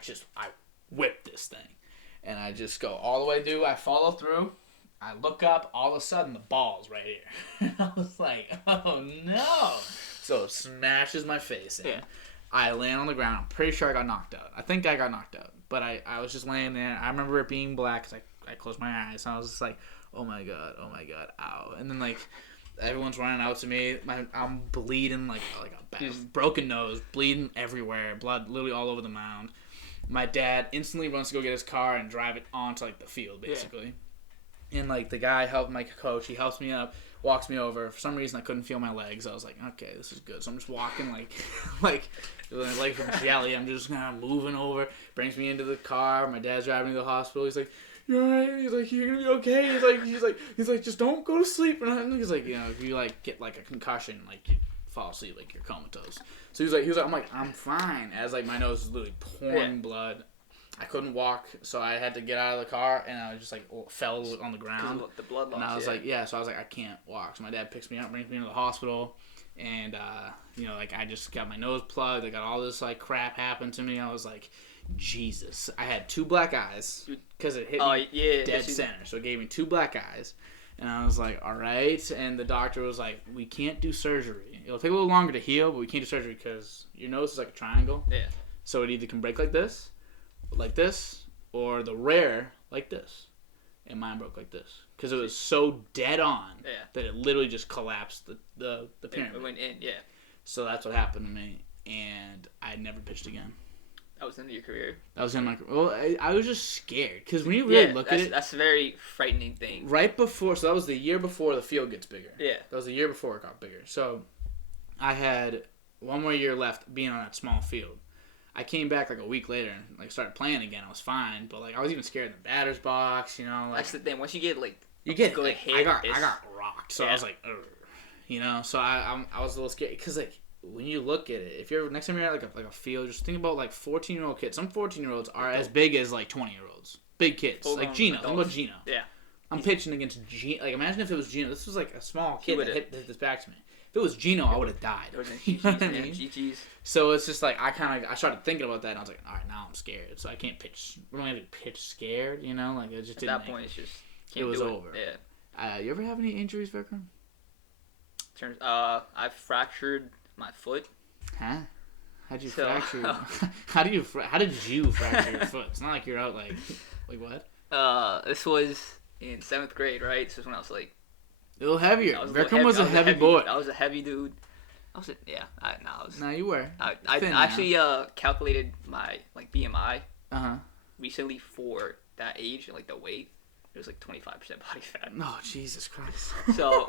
whip this thing, and I just go all the way through. I follow through. I look up. All of a sudden, the ball's right here. I was like, oh no. So it smashes my face in. Yeah. I land on the ground. I'm pretty sure I got knocked out. I think I got knocked out. But I was just laying there. I remember it being black because I closed my eyes. And I was just like, oh my God, ow. And then, like, everyone's running out to me. I'm bleeding like a broken nose, bleeding everywhere. Blood literally all over the mound. My dad instantly runs to go get his car and drive it onto, like, the field, basically. Yeah. And, like, the guy my coach, he helps me up. Walks me over. For some reason, I couldn't feel my legs. I was like, okay, this is good. So I'm just walking like from jelly. I'm just kind of moving over. Brings me into the car. My dad's driving me to the hospital. He's like, you're alright. He's like, you're gonna be okay. He's like, just don't go to sleep. And he's like, if you like get like a concussion, like you fall asleep, like you're comatose. So he was like, I'm like, I'm fine. As like my nose is literally pouring blood. I couldn't walk, so I had to get out of the car, and I just, like, fell on the ground. The blood loss, and I was like, so I was like, I can't walk. So my dad picks me up, brings me into the hospital, and, like, I just got my nose plugged. I got all this, like, crap happen to me. I was like, Jesus. I had 2 black eyes, because it hit me dead center. So it gave me 2 black eyes, and I was like, all right. And the doctor was like, we can't do surgery. It'll take a little longer to heal, but we can't do surgery because your nose is like a triangle. Yeah. So it either can break like this, or the rare like this, and mine broke like this because it was so dead on that it literally just collapsed the pyramid. It went in, yeah. So that's what happened to me, and I never pitched again. That was the end of your career. That was the end of my career. Well, I was just scared because when you really look at it, that's a very frightening thing. Right before, so that was the year before the field gets bigger. Yeah, that was the year before it got bigger. So I had 1 more year left being on that small field. I came back like a week later and like started playing again. I was fine, but like I was even scared in the batter's box, Like, that's the thing. Once you get like hit, hit, I got rocked. So I was like, ugh, So I was a little scared because like when you look at it, if you're next time you're at like a field, just think about like 14-year-old kids. Some 14-year-olds are as big as like 20-year-olds, big kids like Gino. Think about Gino. Yeah, I'm pitching against Gino. Like imagine if it was Gino. This was like a small kid that hit this back to me. If it was Gino, I would have died. You know what I mean? GGs. So it's just like I started thinking about that, and I was like, all right, now I'm scared, so I can't pitch. We're not gonna pitch scared, Like it just didn't. At that point, it's just it was over. Yeah. You ever have any injuries, Vikram? I fractured my foot. Huh? How'd you fracture? How did you fracture your foot? It's not like you're out like what? This was in 7th grade, right? This was when I was like. A little heavier. Vikram was a heavy boy. I was a heavy dude. No, you were. I actually calculated my like BMI recently for that age and like the weight. It was like 25% body fat. Oh, Jesus Christ. So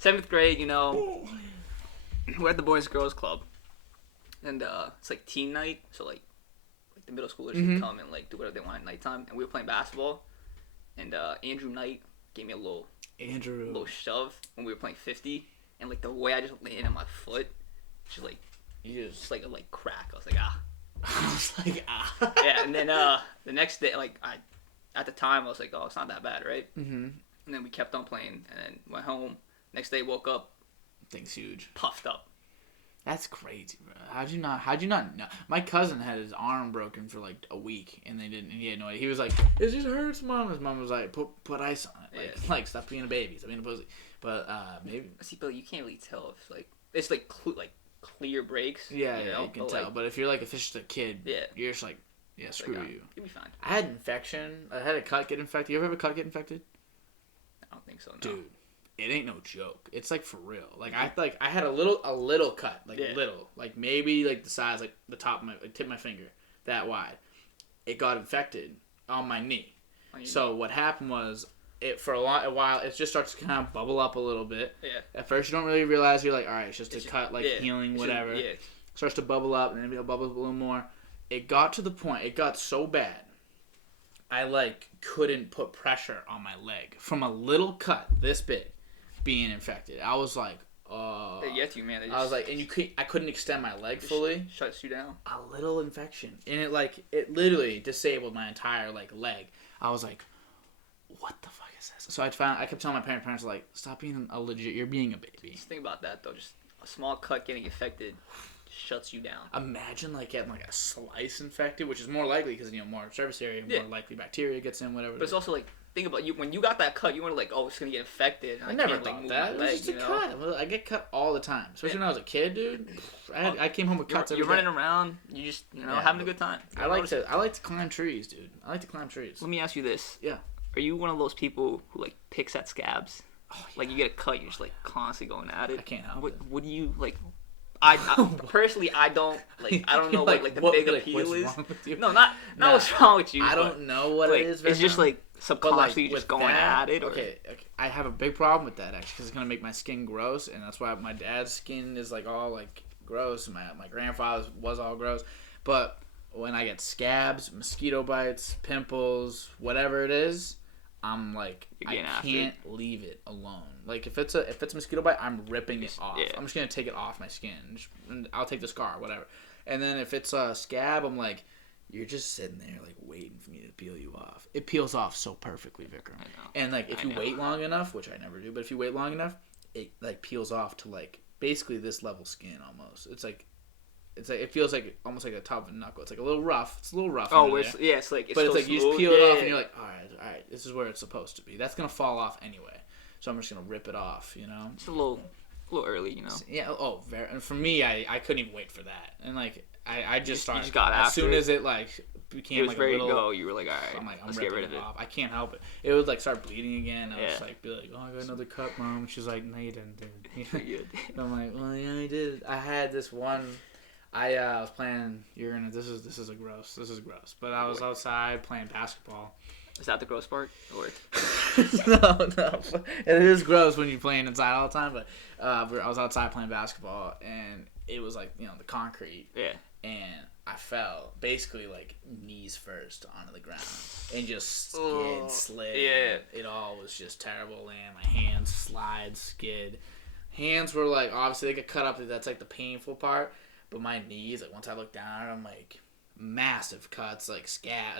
7th grade, we're at the Boys and Girls Club, and it's like teen night. So like the middle schoolers should come and like do whatever they want at nighttime. And we were playing basketball, and Andrew Knight gave me a little shove when we were playing 50, and like the way I just landed on my foot, just like like crack. I was like yeah. And then the next day, like at the time I was like, oh, it's not that bad, right? And then we kept on playing, and then went home. Next day, woke up, thing's huge, puffed up. That's crazy, bro. How'd you not know? My cousin had his arm broken for like a week, and he had no idea. He was like, "It just hurts, Mom." His mom was like, "Put ice on it, like stop being a baby, stop being a pussy." But maybe. See, but you can't really tell if like it's like clear breaks. Yeah, you can tell. Like, but if you're like if it's just a kid, you're just like, screw you. You'll be fine. I had infection. I had a cut get infected. You ever have a cut get infected? I don't think so. No. Dude. It ain't no joke. It's like for real. Like I had a little cut, little, like maybe like the size, like the top of my tip of my finger, that wide. It got infected on my knee. So what happened was for a while it just starts to kind of bubble up a little bit. Yeah. At first you don't really realize, you're like, all right, it's just a cut, like healing, whatever. Starts to bubble up, and then it bubbles a little more. It got to the point. It got so bad I like couldn't put pressure on my leg from a little cut this big being infected. I was like, They get you, man. I was like, and I couldn't extend my leg fully. Shuts you down. A little infection, and it literally disabled my entire leg. I was like, what the fuck is this? So I kept telling my parents like, stop being a legit. You're being a baby. Just think about that though. Just a small cut getting infected shuts you down. Imagine like getting like a slice infected, which is more likely because more surface area, more likely bacteria gets in, whatever. But it's also like, think about you when you got that cut, you weren't like, oh, it's gonna get infected. I never thought that. It was just a cut. I get cut all the time, especially when I was a kid, dude. I came home with cuts. You're running around. You just having a good time. I like to climb trees, dude. I like to climb trees. Let me ask you this. Yeah. Are you one of those people who like picks at scabs? Oh, yeah. Like you get a cut, you're just like constantly going at it. I can't help it. What do you like? I personally I don't know what like the big appeal is. No, not what's wrong with you. I don't know what it is. It's just like subconsciously just going at it. Or... Okay, I have a big problem with that actually because it's gonna make my skin gross, and that's why my dad's skin is like all like gross. And my grandfather's was all gross, but when I get scabs, mosquito bites, pimples, whatever it is, I'm like, I can't leave it alone. Like if it's a mosquito bite, I'm ripping it off. Yeah. I'm just gonna take it off my skin. And I'll take the scar, whatever. And then if it's a scab, I'm like, you're just sitting there like waiting for me to peel you off. It peels off so perfectly, Vikram. And like if you wait long enough, which I never do, but if you wait long enough, it like peels off to like basically this level skin almost. It's like it feels like almost like the top of a knuckle. It's like a little rough. It's a little rough. Oh, it's like but it's like you just peel it off and you're like, all right, this is where it's supposed to be. That's gonna fall off anyway. So I'm just gonna rip it off, It's a little early, Yeah. Oh, very. And for me, I couldn't even wait for that. And like I just started. You just got as soon as it like became it was like ready a little. To go. You were like, all right, I'm like, let's get rid of it. Off. I can't help it. It would like start bleeding again. I was like, be like, oh, I got another cut, Mom. She's like, no, you didn't, dude. I'm like, well, yeah, I did. I had this one. I was playing. This is gross. But I was outside playing basketball. Is that the gross part? Or no. It is gross when you're playing inside all the time. But I was outside playing basketball, and it was like the concrete. Yeah. And I fell basically like knees first onto the ground, and just slid. Yeah. It all was just terrible, and my hands skid. Hands were like obviously they get cut up. That's like the painful part. But my knees, like once I look down, I'm like massive cuts, like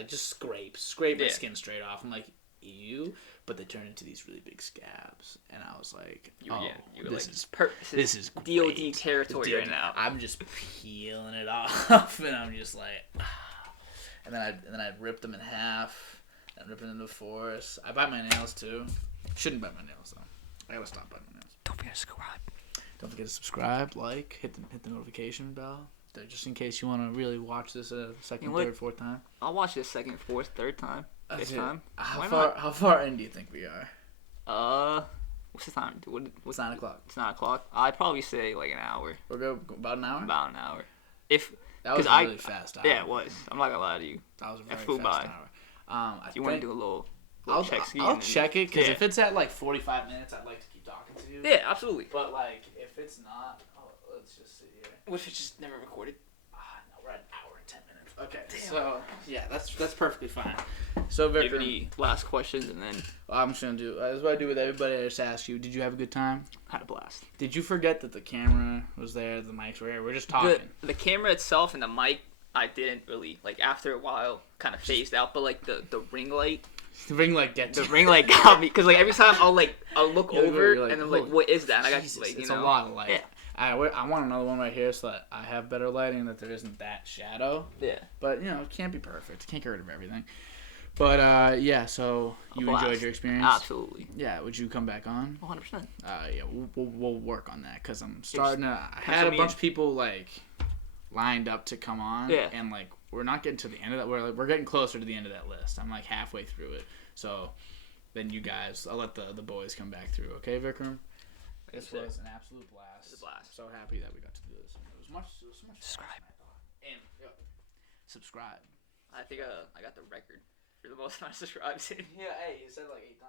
just scrape my skin straight off. I'm like, ew. But they turned into these really big scabs, and I was like, this is DOD territory right now. I'm just peeling it off, and I'm just like, and then I ripped them in half, and ripped them into fours. I bite my nails too. Shouldn't bite my nails though. I gotta stop biting my nails. Don't forget to subscribe. Don't forget to subscribe, like, hit the notification bell, just in case you want to really watch this a second, third, fourth time. I'll watch this second, fourth, third time, fifth time. How far in do you think we are? What's the time? What's 9 o'clock? It's 9 o'clock. I'd probably say like an hour. We'll go about an hour? About an hour. That was a really fast hour. Yeah, it was. I'm not gonna lie to you. That was a very fast hour. You want to do a little check? I'll check it, because if it's at like 45 minutes, I'd like to keep talking to you. Yeah, absolutely. But like, if it's not, let's just see here. What if it's just never recorded? No, we're at an hour and 10 minutes. Okay, so yeah, that's perfectly fine. So Vikram, any last questions, and then I'm just gonna do. This is what I do with everybody. I just ask you: did you have a good time? Had a blast. Did you forget that the camera was there, the mics were here? We're just talking. The camera itself and the mic, I didn't really like. After a while, kind of phased out. But like the ring light. The ring light gets the ring light got me, because like every time I'll look over like, and I'm like, what is that? And I got like it's a lot of light. Yeah. I want another one right here so that I have better lighting, that there isn't that shadow. Yeah. But it can't be perfect. Can't get rid of everything. But yeah, so you enjoyed your experience? Absolutely. Yeah. Would you come back on? 100%. Yeah, we'll work on that, because I'm starting to. I had a bunch of people like lined up to come on. Yeah. And like we're not getting to the end of that. We're getting closer to the end of that list. I'm like halfway through it. So then you guys, I'll let the boys come back through. Okay, Vikram? This was an absolute blast. It's a blast. So happy that we got to do this. It was much subscribe. Fun, I thought. And subscribe. I think I got the record for the most amount of subscribes. Yeah, hey, you said like 8 times.